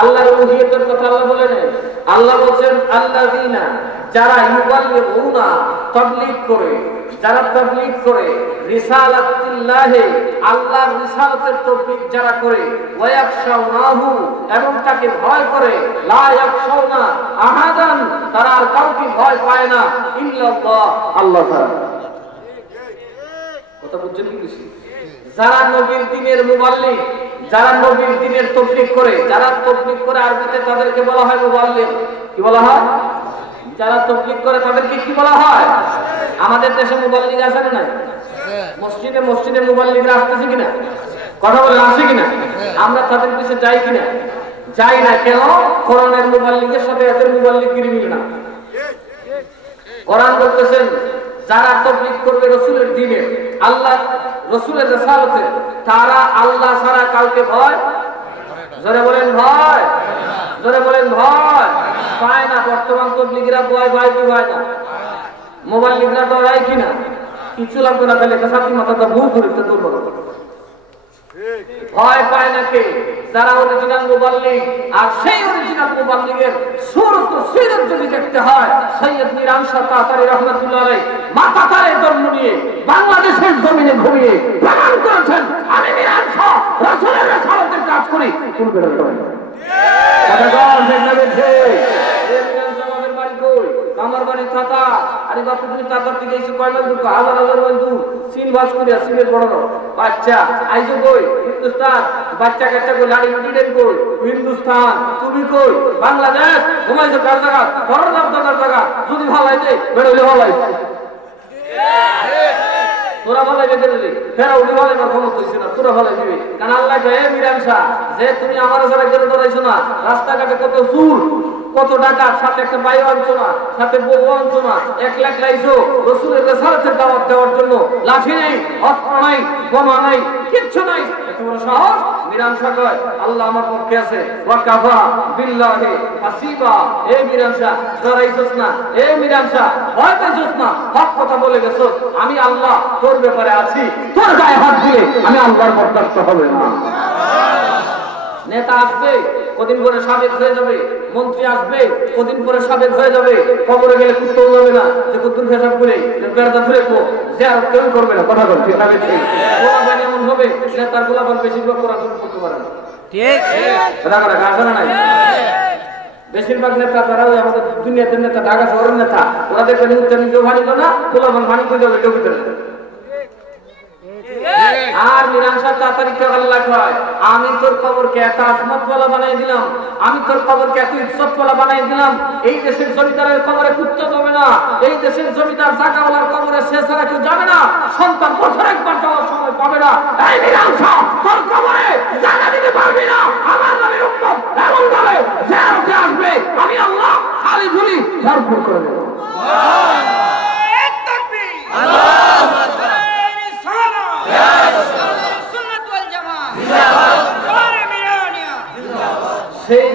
আল্লাহর উলুহিয়তের কথা আল্লাহ বলেন। আল্লাহ বলেন আল্লাযীনা, যারা ইউবাল্লিগুনা তাবলীগ করে, যারা তাবলীগ করে রিসালাতিল্লাহ, আল্লাহর রিসালাতের তাবলীগ যারা করে, ওয়া ইয়াখশাউনাহু, এবং তাকে ভয় করে, লা ইয়াখশাউনা আহাদান, তারা আর কাউকে ভয় পায় না ইল্লাল্লাহ, আল্লাহ ছাড়া। কথা বুঝছেন কি? যারা নবীর দ্বীনের মুবাল্লিগ, যারা নবীর দ্বীনের তাবলীগ করে, যারা তাবলীগ করে আরবিতে তাদেরকে বলা হয় মুবাল্লিগ। কি বলা হয়? যারা তাবলীগ করে তাদেরকে কি বলা হয়? আমাদের দেশে মুবাল্লিগ আছে না নাই? মসজিদে মসজিদে মুবাল্লিগরা আসতেছে কিনা? কথা বলে আসে কিনা? আমরা তাদের পিছনে যাই কিনা? যাই না। কেন? কোরআনের মুবাল্লিগের সাথে এদের মুবাল্লিগগিরি মিলে না। কোরআন বলতেছেন যারা তাবলীগ করবে রাসূলের দ্বীনের, আল্লাহ রাসূলের রিসালাতে, তারা আল্লাহ ছাড়া কাউকে ভয়, জোরে বলেন ভয়, জোরে বলেন ভয় পায় না। বর্তমান তাবলীগীরা ভয় ভয় কি হয় না? মুবাল্লিগরা ডরায় কিনা? কিছু লাগবে না, তাহলে সাথী মাথাটা ভুল করতে তুলব। ভয় পায় না কে? যারা অরিজিনাল মুবাল্লিগ। আর সেই অরিজিনাল মুবাল্লিগের সূরত সিরাত যদি দেখতে হয়, সৈয়দ মিরান শাহ তাতারী রাহমাতুল্লাহ আলাইহি মাথা তারে জন্ম নিয়ে বাংলাদেশের জমিনে ঘুরিয়ে প্রমাণ করেছেন আমি মিরান শাহ রাসূলের রিসালাতের কাজ করি। কোন বের করে কথা বল দেখবে ছে এই মিরান শাহ আমাদের বাড়ি কই? আমার বাড়ি থাকা। আরে বাপু তুমি তাতার থেকে এসে কয় মাইল দূর? হাজার হাজার মাইল দূর। চীন বাস করিয়া চীনের বড় বাচ্চা আইজো কই? হিন্দুস্তান। বাচ্চা কাচ্চা কই? লাড়ি লুটিডেন কই? হিন্দুস্তান। তুমি কই? বাংলাদেশ। ঘুমাইছো কার জায়গা? ধরো নাম দাদার জায়গা। যদি ভালাই দে বেরোলে ভালাই, তোরা ভালাই বেঁধে দিলি ফেরা উঠি ভালাই ক্ষমতা হয়েছে না, তোরা ভালাই দিবি। কারণ আল্লাহ হে মিরান শাহ, যে তুমি আমার যারা গেলে ধরাইছো না, রাস্তাঘাটে কত চুর, কত ডাকাত, সাথে একটা বায়ু আনছো না, সাথে বউ আনছো না, 1 লাখ লাইছো রাসূলের রিসালাতের দাওয়াত দেওয়ার জন্য। লাঠি নেই, অস্ত্র নাই, বোমা নাই, কিচ্ছু নাই। এত বড় সাহস মিরান শাহ কয় আল্লাহ আমার পক্ষে আছে। ওয়া কাফা বিল্লাহি হাসিবা। এই মিরান শাহ ডরাইছস না, এই মিরান শাহ ভয় পাইছস না, হক কথা বলে গেছস। আমি আল্লাহ তোর ব্যাপারে আছি, তোর গায়ে হাত দিলে আমি আল্লাহর বরদাস্ত হবে না। নেতা আসবে কদিন পরে সাবেক হয়ে যাবে, মন্ত্রী আসবে কদিন পরে সাবেক হয়ে যাবে, কবরে গেলে কুত্তাও যাবে না যে কুত্তুর পেশাব করে বেড়াটা ধরে জিয়ারত কেউ করবে না। কথা বলছি গোলাবান এমন হবে, নেতার গোলাবান বেশিরভাগ কোরআন করতে পারে না। ঠিক কথা কথা কাজ না নাই। বেশিরভাগ নেতা তারাও আমাদের দুনিয়াতে নেতা, ঢাকা শহরের নেতা, ওরা দেখবেন মুখটা নিজেও ভানিত না, গোলাবান ভানি করে যাবে ডকুতে। আর মিরান শাহ তাতারী আল্লাহ কয় আমি তোর কবরকে এত আজমতওয়ালা বানাই দিলাম, আমি তোর কবরকে এত ইজ্জতওয়ালা বানাই দিলাম, এই দেশের জমিদারের কবরে কুত্তা যাবে না, এই দেশের জমিদার জাকাওয়ালার কবরে সে ছাড়া কেউ যাবে না, সন্তান বছর একবার যাওয়ার সময় পাবে না। এই মিরান শাহ তোর কবরে জায়গা দিতে পারবি না। আমার নবীর উম্মত এমন ভাবে জিয়ারতে আসবে, আমি আল্লাহ খালি ঝুলি ভরপুর করে দেব। আল্লাহু তাকবীর, আল্লাহু আকবার। সুন্নাত ওয়াল জামাত। সেই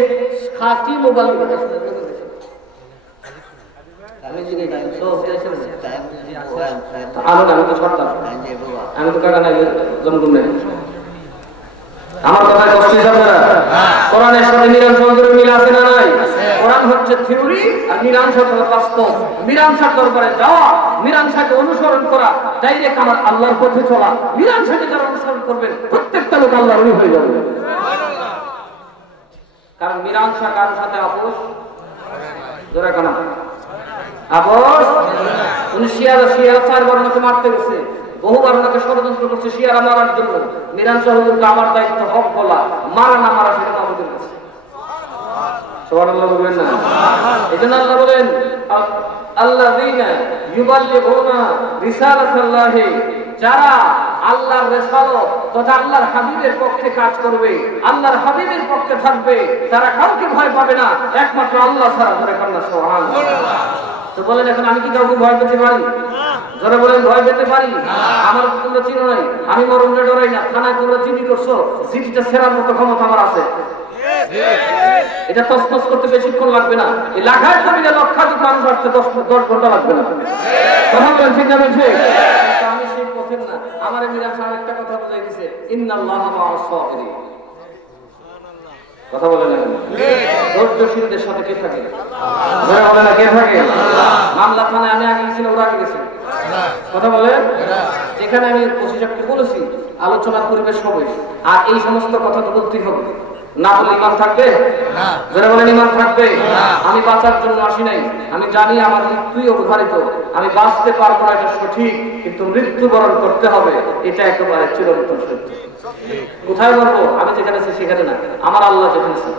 খাঁটি মোবাইল আমি তো কাটা নাই জমগুন নেই আমার কথায় কষ্ট হিসাবে কোরআনের সাথে মিলান সহজের মিল আছে না নাই কোরআন হচ্ছে থিওরি আর মীমাংসা হচ্ছে বাস্তব মীমাংসার দরবারে যাওয়া মীমাংসাকে অনুসরণ করা ডাইরেক্ট আমার আল্লাহর পথে চলা মীমাংসাকে যারা অনুসরণ করবেন প্রত্যেকটা লোক আল্লাহর ওলি হয়ে যাবে কারণ মীমাংসা কারোর সাথে আপোষ জোরে কেন আপোষ উনি শিয়ারা 4 বার ওনাকে মারতে গেছে বহুবার ওনাকে ষড়যন্ত্র করছে শিয়ারা মারার জন্য মীমাংসা হুজুরকে আমার দায়িত্ব হক বলা মারা না মারা সেটা আমাদের কাছে সুবহানাল্লাহ বলবেন না এজন্য আল্লাহ বলেন আল্লাযীনা ইউবাল্লিগুনা রিসালাতাল্লাহি যারা আল্লাহর রিসালাত তথা আল্লাহর হাবিবের পক্ষে কাজ করবে আল্লাহর হাবিবের পক্ষে থাকবে তারা কাউকে ভয় পাবে না একমাত্র আল্লাহ ছাড়া ধরে কান্না সুবহানাল্লাহ তো বলেন এখন আমি কি কাউকে ভয় পেতে পারি জোরে বলেন ভয় পেতে পারি আমার তোমরা চিনো নাই আমি মরণে ডরাই না থানায় তোমরা জিডি করছো জিডিটা সেরার মতো ক্ষমতা আমার আছে এটা তসতস করতে বেশিক্ষণ লাগবে না এই লাখার জমিনে লক্ষাধিক মানুষ আসতে 10 ঘন্টা লাগবে না কথা বলেন ঠিক না বলছে আমি সেই পথের না আমার মীমাংসা একটা কথা বোঝাই দিছে ইন্নাল্লাহা মা'আস সাবিরিন কথা বলেন ধৈর্যশীলদের সাথে কে থাকে আল্লাহ বলে না কে থাকে মামলা থানায় আমি আগে গেছি ওরা আগে গেছে কথা বলেন যেখানে আমি 25 বলেছি আলোচনার পরিবেশ হবে আর এই সমস্ত কথা তো বলতেই হবে না বলে ঈমান থাকবে না যারা বলেন ঈমান থাকবে না আমি বাঁচার জন্য আসি নাই আমি জানি আমার মৃত্যুই অবধারিত আমি বাঁচতে পারবো না এটা সঠিক কিন্তু মৃত্যুবরণ করতে হবে এটা একেবারে চিরন্তন সত্য কোথায় মরবো আমি যেখানে আছি সেখানে না আমার আল্লাহ যেখানে আছে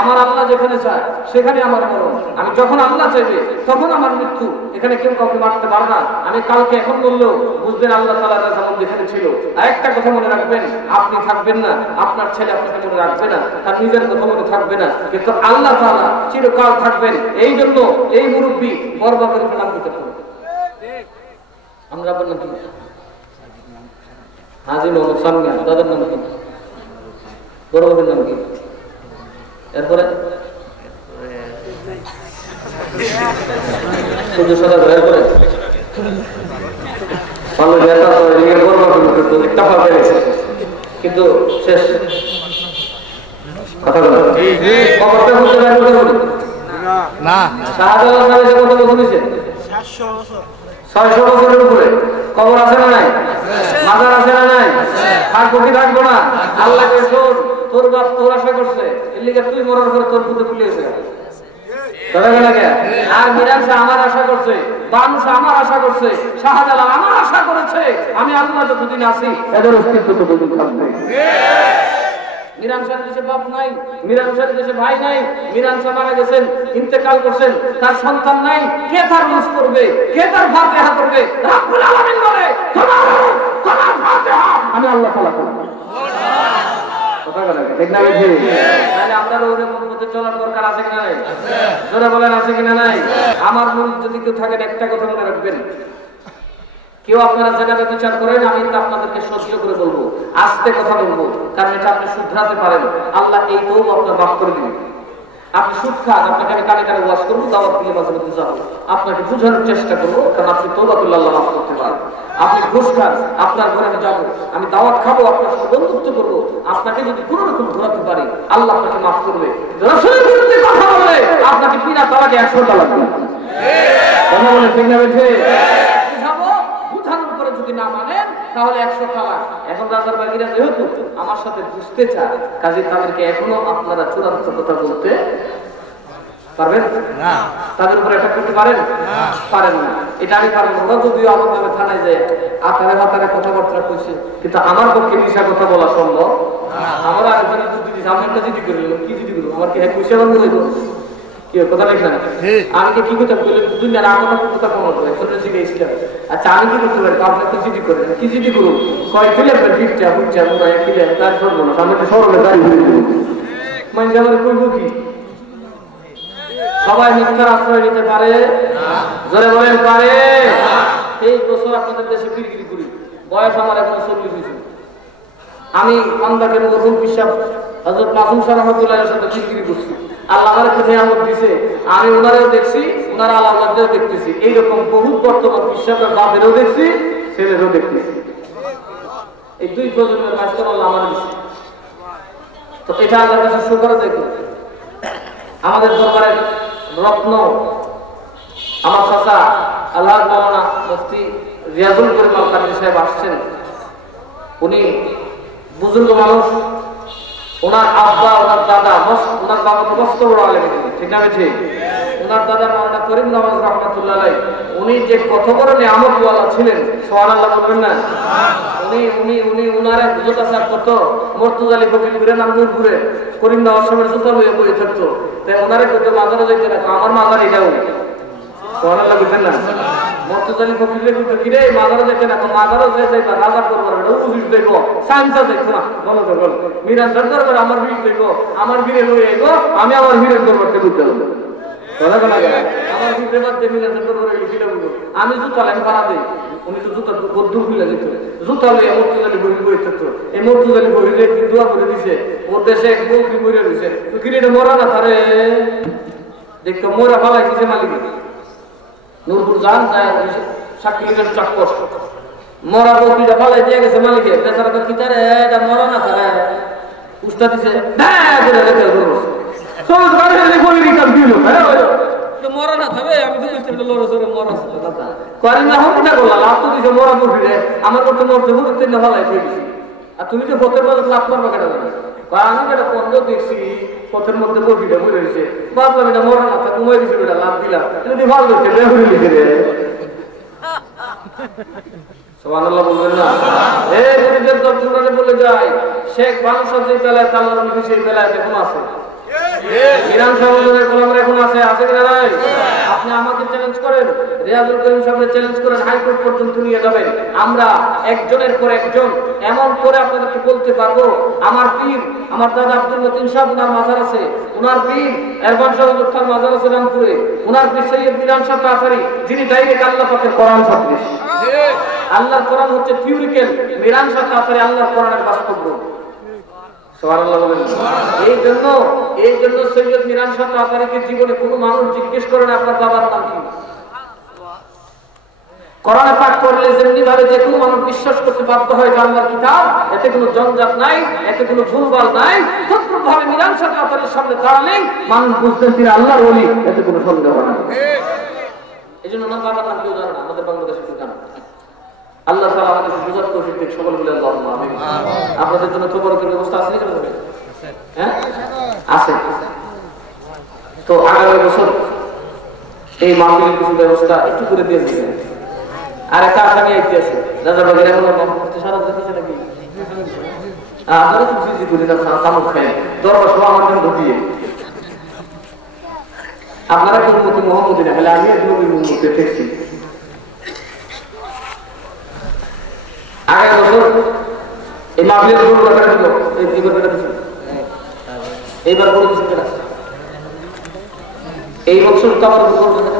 আমার আল্লাহ যেখানে চায় সেখানে আমার মরণ আমি যখন আল্লাহ চাইবে তখন আমার মৃত্যু এখানে কেউ কাউকে মারতে পারে না আমি কালকে এখন বললেও বুঝবেন আল্লাহ তাআলা যেমন যেখানে ছিল আর একটা কথা মনে রাখবেন আপনি থাকবেন না আপনার ছেলে আপনাকে মনে রাখবে না তার নিজের কথা মনে থাকবে না কিন্তু আল্লাহ তাআলা চিরকাল থাকবেন এই জন্য এই মুরব্বী বরবাদের নাম দিতে হবে আমরা বললাম কি হাজী মোহাম্মদ সামিয়া দাদার নাম কি বড়বাবুর নাম কি এরপরে সূর্য সদা ঘরের পরে কিন্তু শেষ কথা বলে খবরটা বুঝতে পারেন না শাহজালাল সাহেব কত বছর হয়েছে 600 বছরের উপরে কবর আছে না নাই মাজার আছে না নাই থাকবো কি থাকবো না আল্লাহকে শোন তোর বাপ তোর আশা করছে এর লিগে তুই মরার পরে তোর পুতে পুলিয়েছে আর মীমাংসা আমার আশা করছে বানুসা আমার আশা করছে শাহজালাল আমার আশা করেছে আমি আল্লাহ যতদিন আছি এদের অস্তিত্ব ততদিন থাকবে মীমাংসার দেশে বাপ নাই মীমাংসার দেশে ভাই নাই মীমাংসা মারা গেছেন ইন্তেকাল করছেন তার সন্তান নাই কে তার রুজ করবে কে তার ফাতিহা করবে রব্বুল আলামিন বলে তোমার ফাতিহা আমি আল্লাহ তাআলা করব কথা বলেন ঠিক না বুঝি তাহলে আমরা ওরে মধ্যে চলার দরকার আছে কিনা নাই জোরে বলেন আছে কিনা নাই আমার মুরিদ যদি কেউ থাকেন একটা কথা মনে রাখবেন কেউ আপনারা যেভাবে বিচার করেন আমি তা আপনাদেরকে সহ্য করে বলবো আস্তে কথা বলবো কারণ এটা আপনি শুধরাতে পারেন আল্লাহ এই তো আপনার মাফ করে দিবেন আপনি সুদ খান আপনাকে আমি কানে কানে ওয়াজ করবো দাওয়াত দিয়ে মাঝে মধ্যে যাবো আপনাকে বোঝানোর চেষ্টা করবো কারণ আপনি তওবাতুল্লাহ আল্লাহ মাফ করতে পারেন আপনি ঘুষ খান আপনার ঘরে আমি যাবো আমি দাওয়াত খাবো আপনার সাথে বন্ধুত্ব করবো আপনাকে যদি কোনো রকম ঘোরাতে পারি আল্লাহ আপনাকে মাফ করবে রাসূলের বিরুদ্ধে কথা বললে আপনাকে বিনা তালাকে 100 টাকা লাগবে কথা বলে ঠিক না বেঠে যদি না মানেন তাহলে 100 টাকা এখন রাজার বাগিরা যেহেতু আমার সাথে বুঝতে চায় কাজে তাদেরকে এখনো আপনারা চূড়ান্ত কথা বলতে পারবেন না তাদের উপরে অ্যাটাক করতে পারেন না পারেন না এটা আমি পারবো না যদিও আমার নামে থানায় যায় আতারে কথাবার্তা কইছে কিন্তু আমার পক্ষে মিশা কথা বলা সম্ভব না আমরা আগে বুদ্ধি দিছি আমি একটা জিডি করলাম কি জিডি করব আমার কি এক পয়সা বন্ধ হইলো কি কথা লিখনা আমি কি কথা বলে দুনিয়ার আগমন কথা কোন হবে ছোট জিগে ইসলাম আচ্ছা আমি কি করতে পারি আপনি তো জিডি করেন কি জিডি করব কয় দিলে ফিটটা বুঝছা মুরা কিলে তার সরব না আমি তো সরলে দাঁড়িয়ে হইলো মানে আমার কইব কি সবাই মিথ্যার আশ্রয় নিতে পারে না জোরে বলেন পারে না এই বছর আপনাদের দেশে বিক্রি করি বয়স আমার এখন 40 হয়েছে আমি খন্দকের মরহুম পিসাব হযরত মাসুম শাহ রহমাতুল্লাহর সাথে জিকির করছি। আল্লাহ আমার কাছে আমল দিয়েছে, আমি ওনারেও দেখছি, ওনারা আল্লাহকেও দেখতেছি। এইরকম বহু বর্তমান পিসাবের বাপেরও দেখছি, ছেলেরও দেখতেছি। এই দুই প্রজন্মের মাস্টার আল্লাহ আমার দিচ্ছে। তো এটা আল্লাহর কাছে শুকর দেখো। আমাদের দরবারের রত্ন আমার চাচা আল্লাহ মাওলানা মুফতি রিয়াজুল করিম আল কাদরি সাহেব আসছেন। উনি বুজুর্গ মানুষ, ওনার আব্বা ওনার দাদা ওনার বাবা তো মস্ত বড় আলেম, ঠিক না ঠিক? ওনার দাদা মাওলানা করিম নওয়াজ রহমাতুল্লাহ আলাইহি উনি যে কত বড় নিয়ামতওয়ালা ছিলেন, সুবহানাল্লাহ বলবেন না? উনি ওনারে জুতা সার করতো, মর্তুজা আলী ফকিরপুরে নাম নূরপুরে করিম নওয়াজ সাহেবের জুতা লইয়া বইয়ে থাকতো। তাই ওনারে কত মাজারে যাইতে রাখো, আমার মাজার এটাও, সুবহানাল্লাহ বলবেন না? মর্তুজা আলী ফকিরের কইতো কি রে মাজারে যাইতে রাখো, মাজারে যাইবা রাজা করবার এটা উচিত দেখো, সাইন্সা দেখো না, বলো তো বল মিরান সরকার করে আমার বীর দেখো, আমার বীরে লই আইবো, আমি আমার বীরের দরবারতে বুঝতে পারবো। আমার বীর দেবাতে মিরান সরকার করে লিখিটা বলবো, আমি জুতা লাইন ভাড়া দিই। উনি তো জুতা বদ্ধ খুলে দিত, জুতা লইয়া মর্তুজা আলী বই বই থাকতো। এই মর্তুজা আলী বইলে দোয়া করে দিছে, ওর দেশে এক বকরি বইরে রয়েছে, তো কিরে মরা না তারে দেখতো মোরা পালাই দিছে মালিক নূরপুর যান যায় সাক্ষী লিখেন চাক্কর মরা বকরিটা পালাই দিয়ে গেছে মালিকে, বেচারা তো কি তারে এটা মরা না তারে উস্তা দিছে মরা না থাকবে। আমি তো বুঝতে লড়ো সরে মরা করেন না হোক না করলাম, লাভ তো দিছে মরা বকরি আমার করতে মরছে বুঝতে তিনটা ভালাই হয়ে গেছি। আর তুমি তো পথের মধ্যে লাভ করবা কেটে যাবে, আমি যেটা পণ্য দেখছি পথের মধ্যে বকরিটা মরে গেছে, ভাবলাম এটা মরা না থাকবে মরে গেছিল, এটা লাভ দিলাম, যদি ভালো হচ্ছে বেহুরি লিখে রে। সুবহানাল্লাহ বলবেন না? এই গরিবদের দল তোমরা বলে যায় শেখ বাদশাহ যে বেলায় আল্লাহর নবী সেই বেলায় এখন আছে, ইরান সাহেবের গোলামরা এখন আছে, আছে কিনা নাই? আপনি আমাকে চ্যালেঞ্জ করেন, রিয়াজুল করিম সাহেবকে চ্যালেঞ্জ করেন, হাইকোর্ট পর্যন্ত নিয়ে যাবেন, আমরা একজনের পর একজন এমন করে আপনাদেরকে বলতে পারবো। আমার পীর আমার দাদা আব্দুল মতিন সাহেব, ওনার মাজার আছে, ওনার পীর এরফান শাহ খান মাজার আছে রামপুরে, ওনার পীর সৈয়দ মিরান শাহ তাতারি, যিনি ডাইরেক্ট আল্লাহ পাকের কোরআন সদৃশ। আল্লাহর কোরআন হচ্ছে থিওরিক্যাল, মিরান শাহ তাতারি আল্লাহর কোরআনের বাস্তব রূপ। এই জন্য সৈয়দ মিরান শাহ তাতারিকে জীবনে কোনো মানুষ জিজ্ঞেস করে না আপনার বাবার নাম কি। কোরআনে পাক পড়লে যেমনি ভাবে যে কোনো মানুষ বিশ্বাস করতে বাধ্য হয় যে আল্লাহর কিতাব, এতে কোনো জঞ্জাট নাই, এতে কোনো ভুলভাল নাই, তদ্রূপ ভাবে মিরান শাহ তাতারির সামনে দাঁড়ালেই মানুষ বুঝতেন তিনি আল্লাহর ওলি, এতে কোনো সন্দেহ নাই। এই জন্য ওনার বাবার নাম কেউ জানে না, আমাদের বাংলাদেশে কেউ জানে না। আল্লাহ তাআলা আমাদের বুঝার তৌফিক দিক, সকল বলে আল্লাহুম্মা আমিন। আপনাদের জন্য তবরকের ব্যবস্থা আছে না? হ্যাঁ আছে। তো আগামী বছর এই মাহফিলের কিছু ব্যবস্থা একটু করে দিয়ে দিবেন। আর একটা আশা নিয়ে আইতে আছে দাদা বাগের এখন সারা দিচ্ছে নাকি আপনারা তো বিজি করে না, সামুক খাই দরবার সব আমার জন্য ঢুকিয়ে আপনারা কি উম্মতি মুহাম্মদী না, আমি এক নবীর উম্মতে ঠেকছি। আগামী বছর এই মাহফিলের গরু টাকা দিল, এইবার টাকা দিচ্ছিল, এইবার গরু দিচ্ছে টাকা, এই বছর তো আমার গরু টাকা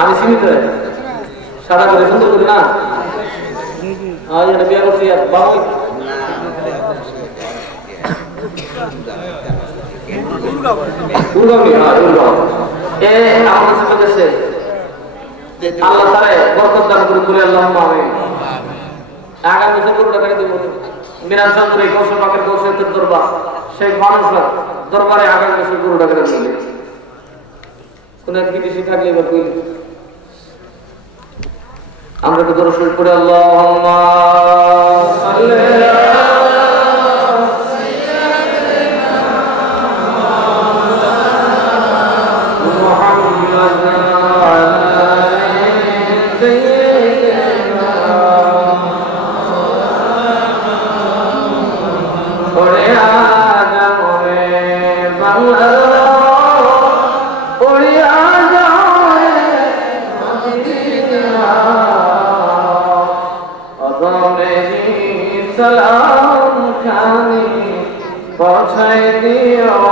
আমি সীমিত সাদা করে সুন্দর করি না, বিয়া করছি বাবু আল্লাহ তারে বরকত দান করে বলে আল্লাহুম্মা আমিন। আগামী বছর গরু টাকা দিব মিরান চন্দ্র কৌশল পাকের কৌশলের দরবার সেই মানুষরা দরবারে আগামী বছর গরু টাকা দিলে কোন এক বিদেশি থাকলে এবার কইল আমরা তো দরুদ শরীফ পড়ে আল্লাহুম্মা সাল্লি ওড়িয়া যাও সালাম খানি পৌঁছাই দিও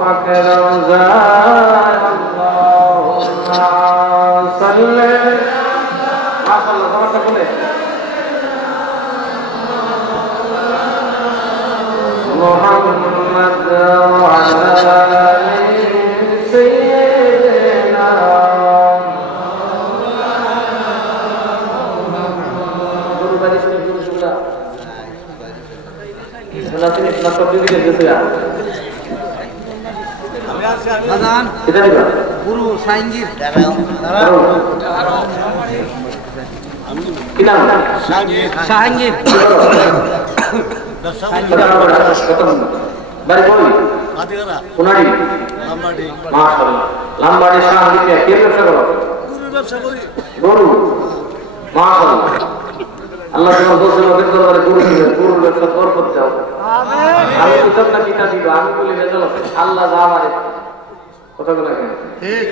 পাক রমজান আল্লাহুম্মা সাল্লি মাশাআল্লাহ তোমারটা বলে মুহাম্মদ ওয়া আলা আলি সাইয়্যিদিনা গুরুবাড়ি শরীফ গুরুসুরা লাতিন ইসলাম পদ্ধতি দিতেছে আজান এটা দিবা গুরু সাইঙ্গির কি নাম সাহাঙ্গীর বাড়ি বলি কোনাডি মাশাআল্লাহ লাম্বাড়ি শাহরিকে কে ব্যবসা করো গরু মাশাআল্লাহ আল্লাহ তোমার দোষের ওদের দরবারে গরু দিবে গরুর ব্যবসা বরকত দাও আমিন আমি কিতাব না কিতাব দিব আমি বলি রেজাল আল্লাহ যা আমারে কথাগুলো কেন ঠিক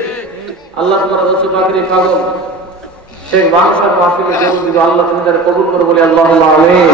আল্লাহ তোমার রাসূল পাকের পাগল শেখ বাদশাহ মাহফিলে গরু দিবে আল্লাহ তুমি তারে কবুল করো বলি আল্লাহুম্মা আমিন